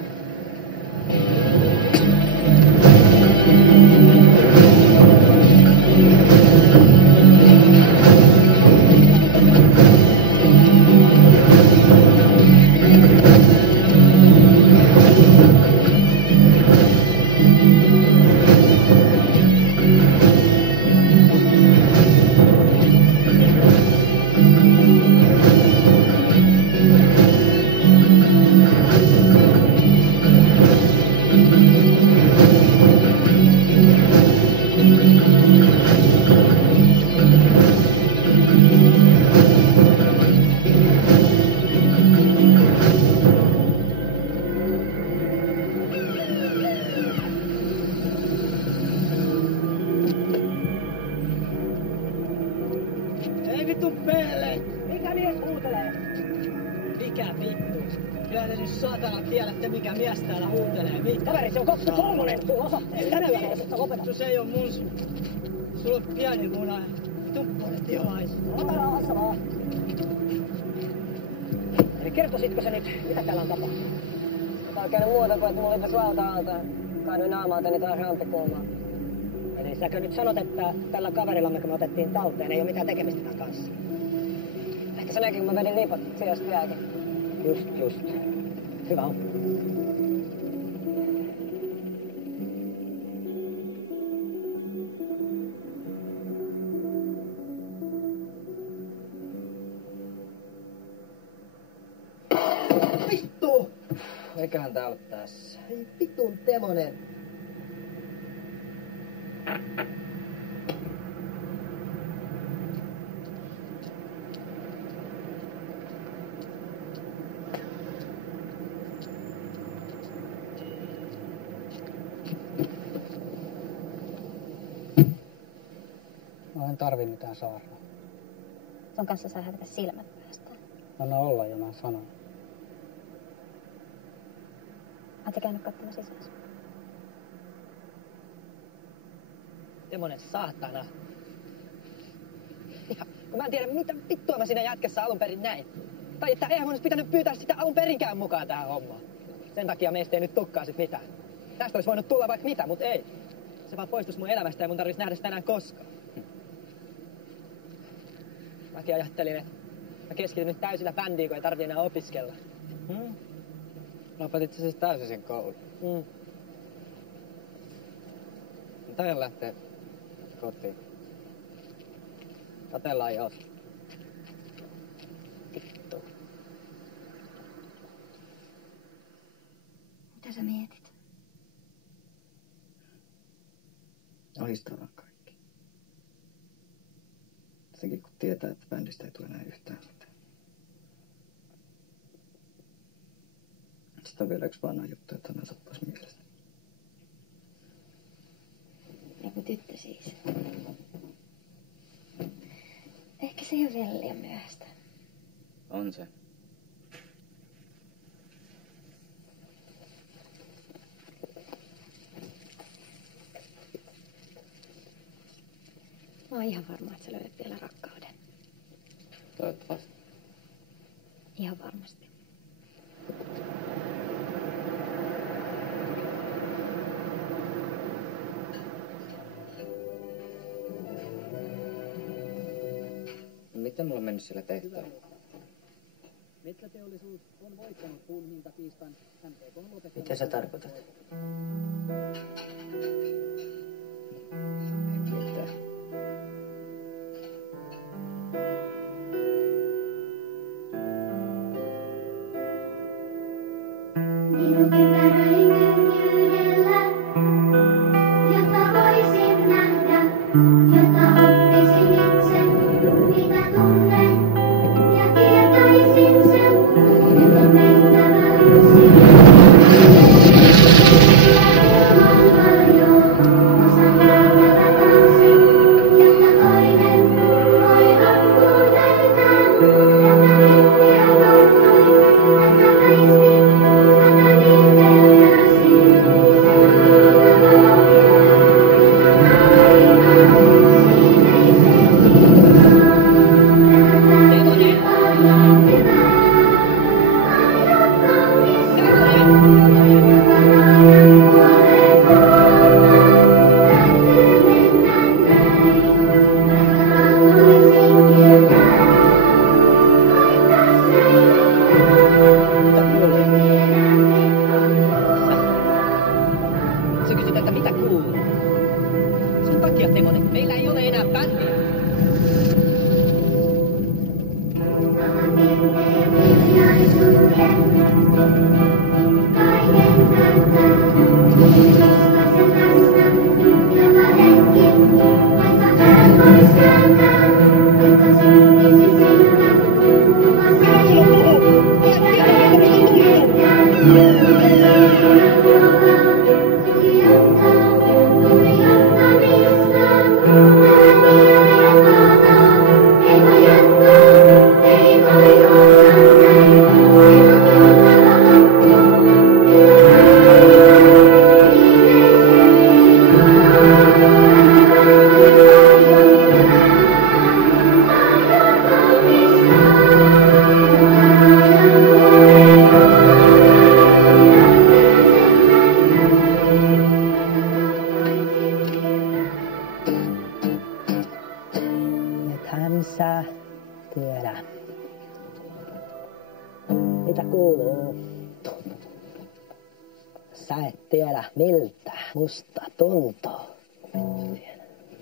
Ei vittu pelle! Mikä mies huutelee? Mikä vittu? Kyllä te nyt saatana tiedätte mikä mies täällä huutelee. Kaveri, se on 23 sun osoitteessa. Tänä yönä, jos et sä lopeta. Se ei oo mun Sulla on pieni muna. Tupponen tihais. Ota rauhassa vaan. Eli kertoisitko sä nyt, mitä täällä on tapahtunut? Tää on käynyt muuta kuin, että mulla lipes lauta alta ja kaaduin naamaltani taas ramppikulmaan. Eli säkö nyt sanot, että tällä kaverilla, mikä me otettiin talteen, ei oo mitään tekemistä tämän kanssa? Ehkä se näki, kun mä vedin lipot sijasta jääkin. Just. Hyvä on. Vittu! Eiköhän tää ollut tässä. Ei vitun Temonen. Mä en tarvi mitään saarnaa. Sun kanssa saa hävitä silmät päästään. Anna olla jo, mä sanon. Oot käynyt katsomassa sisään? Temonen saatana. Ja kun mä en tiedä, mitä vittua mä siinä jätkässä alun perin näin. Tai että eihän mun olisi pitänyt pyytää sitä alun perinkään mukaan tähän hommaan. Sen takia meistä ei nyt tukkaa sit mitään. Tästä olisi voinut tulla vaikka mitä, mut ei. Se vaan poistus mun elämästä ja mun tarvitsisi nähdä sitä enää koskaan. Mäkin ajattelin, että mä keskityn nyt täysillä bändiin, kun ei tarvitse enää opiskella. Lopetit sä siis täysin sen koulun? Tajan lähtee kotiin. Katellaan jo. Vittu. Mitä sä mietit? Ahistavan kaikki. Senkin kun tietää, että bändistä ei tule enää yhtään mitään. Sitten on vielä yksi vanha juttu, että mä sattuisi mielestä. Joku tyttö siis. Ehkä se ei ole vielä liian myöhäistä. On se. Mä oon ihan varma, että sä löydät vielä rakkauden. Toivottavasti. Ihan varmasti. Miten mulla on mennyt sillä tehtävällä? Metsäteollisuus on voittanut puun hintakiistan. MTK on lopettanut... Mitä sä tarkoitat? Minun kypäräni köyhyydellä, jota voisin nähdä, jota oppisin itse, mitä tunnen, ja tietäisin sen, nyt on mentävä yksin. Ilman varjoa, osan käytävä tanssin, jotta toinen voi loppuun löytää. Tätä hetkeä loukuin, tätä väistin. Sä kysyt, että mitä kuuluu? Sun takia, Temonen, meillä ei ole enää bändiä. Nythän sä tiedä. Mitä kuuluu? Sä et tiedä miltä musta tuntuu.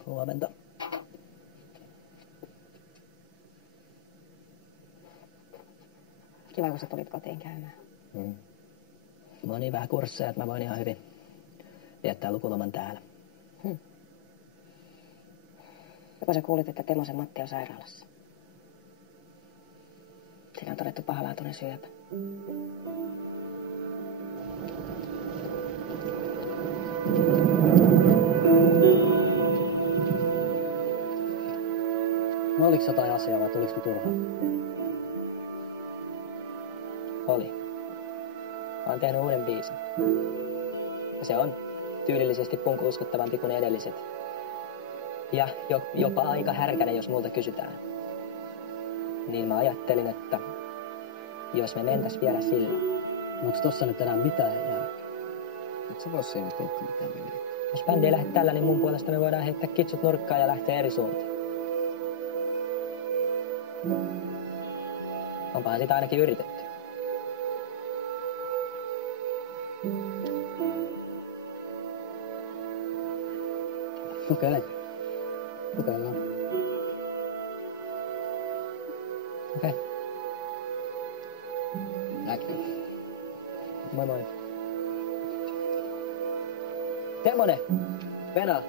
Huomenta. Kiva, kun sä tulit kotiin käymään. Mä oon niin vähän kursseja, että mä voin ihan hyvin viettää lukuloman täällä. Joko sä kuulit, että Temosen Matti on sairaalassa? Siinä on todettu pahalaatuinen syöpä. No oliks jotain asiaa vai tuliks turhaa? Oli. Mä oon tehnyt uuden biisin. Ja se on tyylillisesti punkku uskottavampi kuin edelliset. Ja jopa aika härkänen, jos multa kysytään. Niin mä ajattelin, että jos me mentäis vielä sillä. Onks tossa nyt enää mitään jää? Et sä vois siinä tehty mitään menee. Jos bändi ei lähde tällä, niin mun puolesta me voidaan heittää kitsut nurkkaan ja lähteä eri suuntiin. Onpahan sitä ainakin yritetty. Okei. Kokeillaan. Okei. Näkyy. Moi moi. Semmonen. Venä.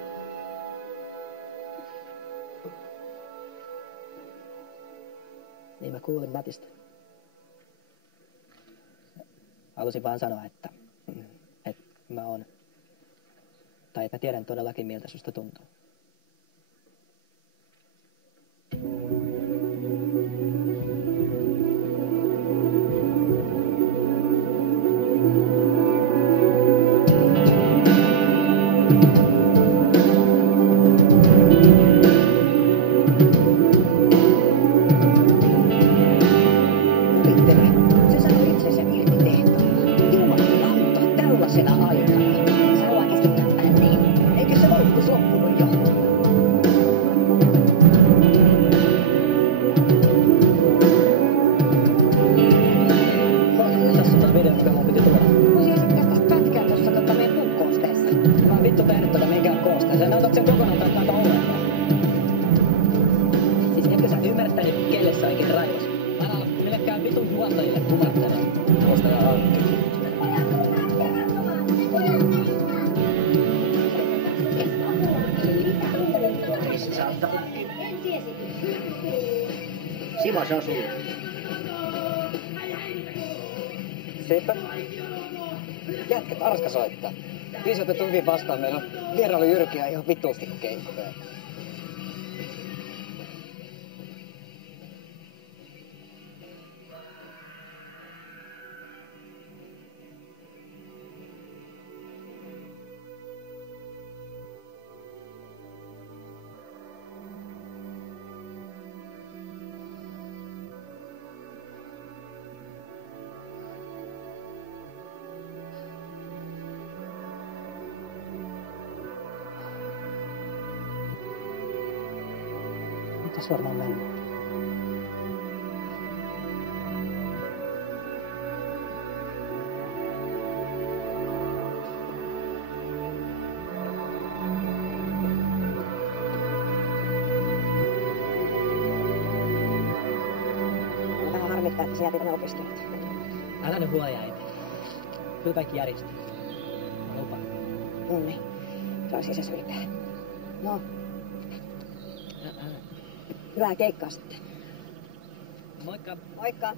Niin mä kuulin Matista. Halusin vaan sanoa, että mä oon. Tai että mä tiedän todellakin miltä susta tuntuu. Simas asuu. Sepä. Jätkät arska soittaa. Biisi otettu hyvin vastaan. Meillä on vierailu Jyrkiä ihan vituusti keikkoja. Mitäs varmaan mennyt? Vähän harmittaa, että sä jätit ne opiskelut. Älä nyt huolia, äiti. Kyllä kaikki järjestyy. Mä lupaan. Onni. Se olisi isä ylpeä. No. Hyvää keikkaa sitten. Moikka. Moikka.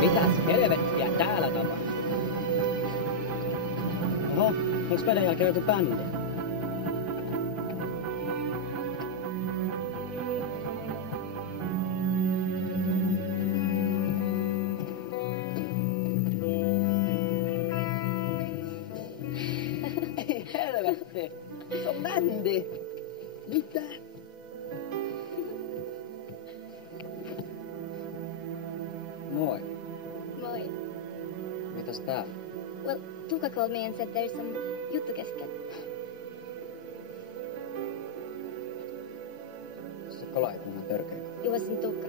Mitäs helvettiä täällä tapahtuu? Oho, onks meidän jälkeen löyty bändi? Ei helvetti. Se on bändi. Mitä? Moi. Moi. Mitäs tää? Well, Tuka called me and said there's some juttu kesken. Se kolait ihan törkeä. It wasn't Tuka.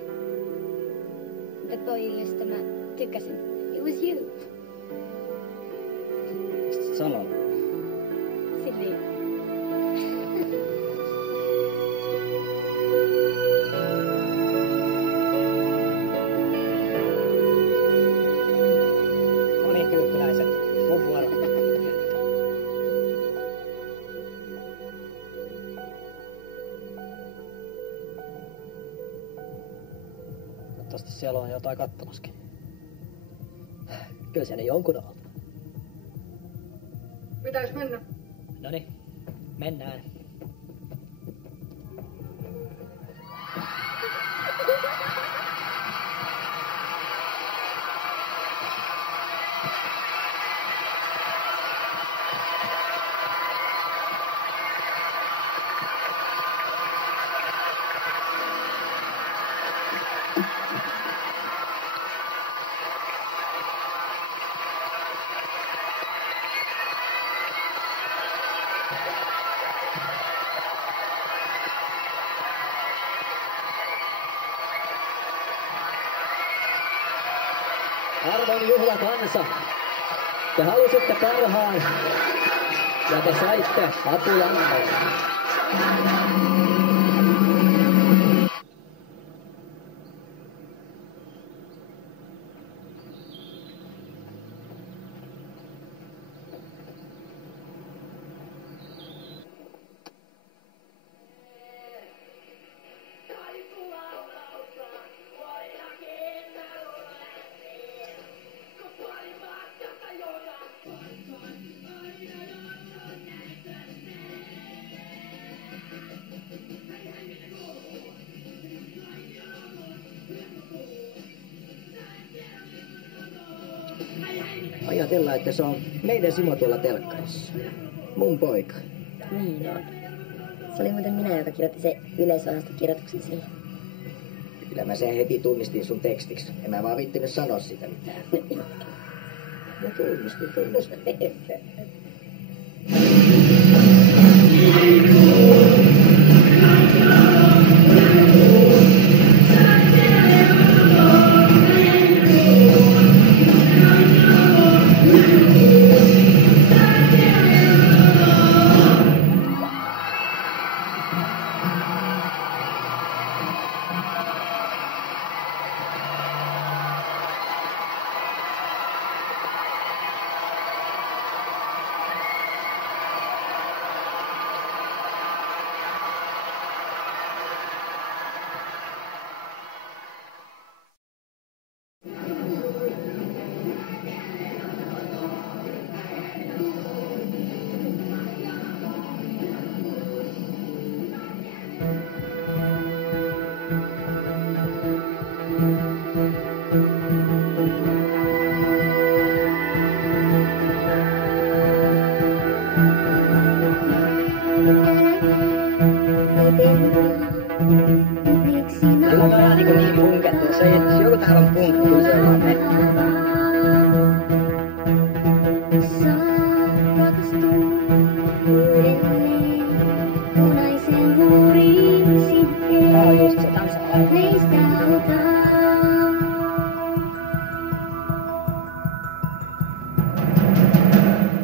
The boy, josta mä tykkäsin. It was you. Mistä sä sanonut? Silleen. No niin, kyyhkyläiset. Mun vuoro. Toivottavasti siellä on jotain kattomaskin. Kyllä siellä jonkun on. Pitäis mennä. Noniin, mennään. Arvon juhlakansa, te halusitte parhaan ja te saitte apujanne. Ajatellaan, että se on meidän Simo tuolla telkkarissa. Mun poika. Niin on. Se oli muuten minä, joka kirjoitti se yleisöosastokirjoituksen siihen. Kyllä mä sen heti tunnistin sun tekstiksi. En mä vaan viittinyt sanoa sitä mitään. No tunnistin. Kyllä me ollaan niin punkettu. Jos joku täällä on punkki, niin se on vaan me. Tää on just se tanssalaulu.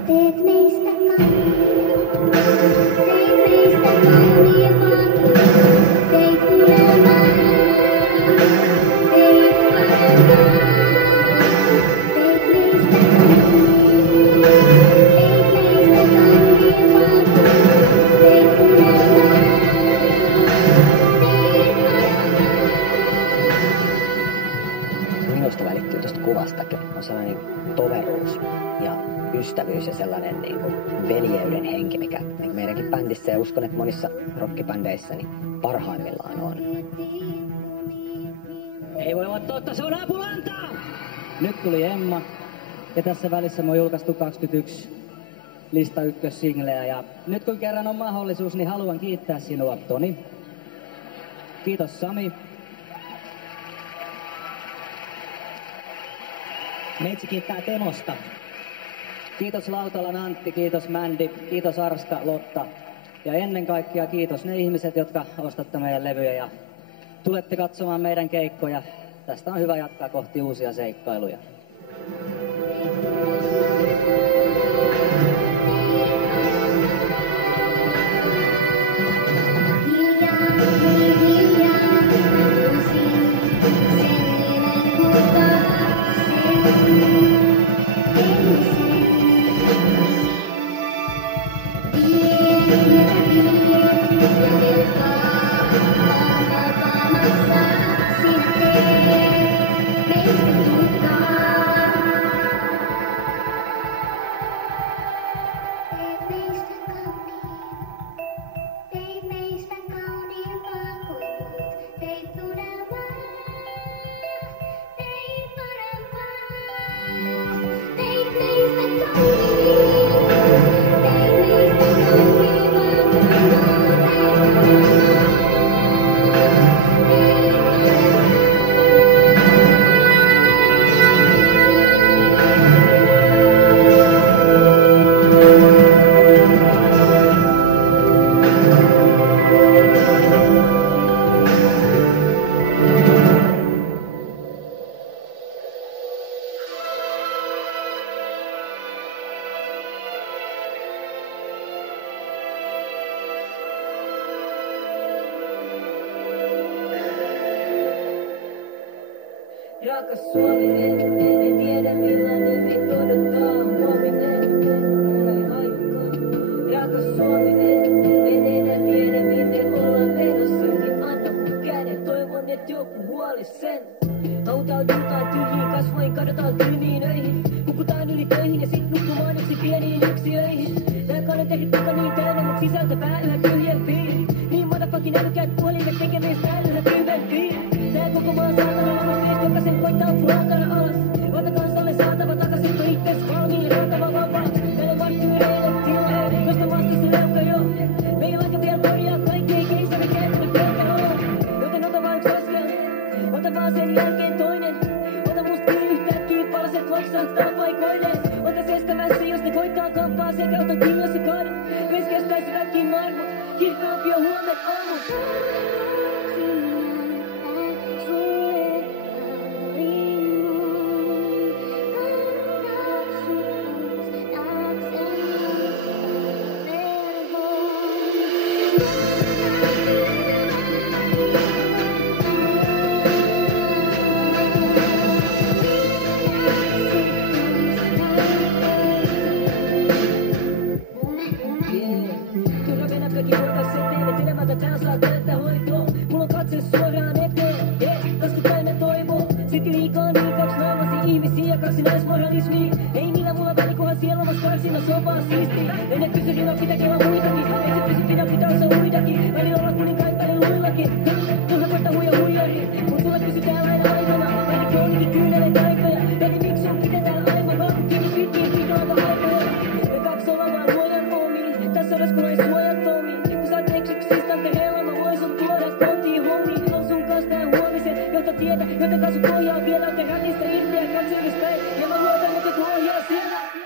Teet meistä kauniimman, teit unelman, teit paremman. Teit meistä kauniimman, teit unelman, Minusta välittyy tuosta kuvastakin on sellainen toveruus ja ystävyys ja sellainen niin kuin veljeyden henki, mikä niin meidänkin bändissä ja uskon, että monissa rockibändeissä niin parhaimmillaan on. Ei voi olla totta, se on apulantaa! Nyt tuli Emma, ja tässä välissä me on julkaistu 21 lista ykkössingleä, ja nyt kun kerran on mahdollisuus, niin haluan kiittää sinua, Toni. Kiitos, Sami. Meitsi kiittää Temosta. Kiitos Lautalan Antti, kiitos Mändi, kiitos Arska, Lotta. Ja ennen kaikkea kiitos ne ihmiset, jotka ostatte meidän levyjä ja tulette katsomaan meidän keikkoja. Tästä on hyvä jatkaa kohti uusia seikkailuja. Meistä tutkaa. Rakas Suomi, en tiedä millainen meitä odottaa huominen. Ole aikaa. Rakas Suomi, en enää tiedä miten ollaan menossakin. Anna mun käden, toivon et joku huoli sen. Hautaudutaan tyhjiin kasvoihin, kadotaan kylmiin öihin. Hukutaan yli töihin ja sit nukkumaan yksi pieniin yksiöihin. Tää kannan tehdä taka niin täynnä, mut sisältäpää yhä tyhjempiin. Niin motherfucking älykkäät puhelimet tekee meistä yhä tyhjempiin. Tää koko maa saatana lamasmies, joka sen koittaa puhaltana alas. Ota kansalle saatava takasin, kun itses valmiin saatava vapaa. Tälle marttyyreille tilaa, josta maasta se leuka jo. Me ei vaikka vielä korjaa kaikkea, keisari käyttänyt pelkänoloa. Joten ota vaan yks askel, ota vaan sen jälkeen toinen. Ota musta kiinni yhtäkkiä, palaset loksahtaa paikoilleen. Ota sestämässä, jos ne koittaa kampaa sekä otan kiinni, jos se kaadut. Kes kestäisi väkkiin maailma, kirkkaampi on huomen aamu. Ei niillä mulla väli, kunhan siellä omassa karsina, se on vaan siistiä. Ennen pysy rima, pitää kela muitakin. Ei se pysy pidä, pitää osaa uidakin. Väli olla kuninkain väli luillakin. Turha koittaa huija huijakin. Mut sulla pysy täällä aina aikana. Väli kroonikin kyyneleet aikoja. Väli miksi sun pitää täällä aivan vaan. Kiinni pitkiin pikaava aikoja. Me kaks ollaan vaan luojan omiin. Tässä odas kun ois suojattomiin. Kun sä oot eksyksistä perheellä, mä voin sun tuoda kotiin hommiin. On sun kanssa tää huomisen johto tietä. Joten kanssa pohjaa vielä, oten rätistä irti ja katselmispäin. Ja mä luotan, että ohjaa siellä.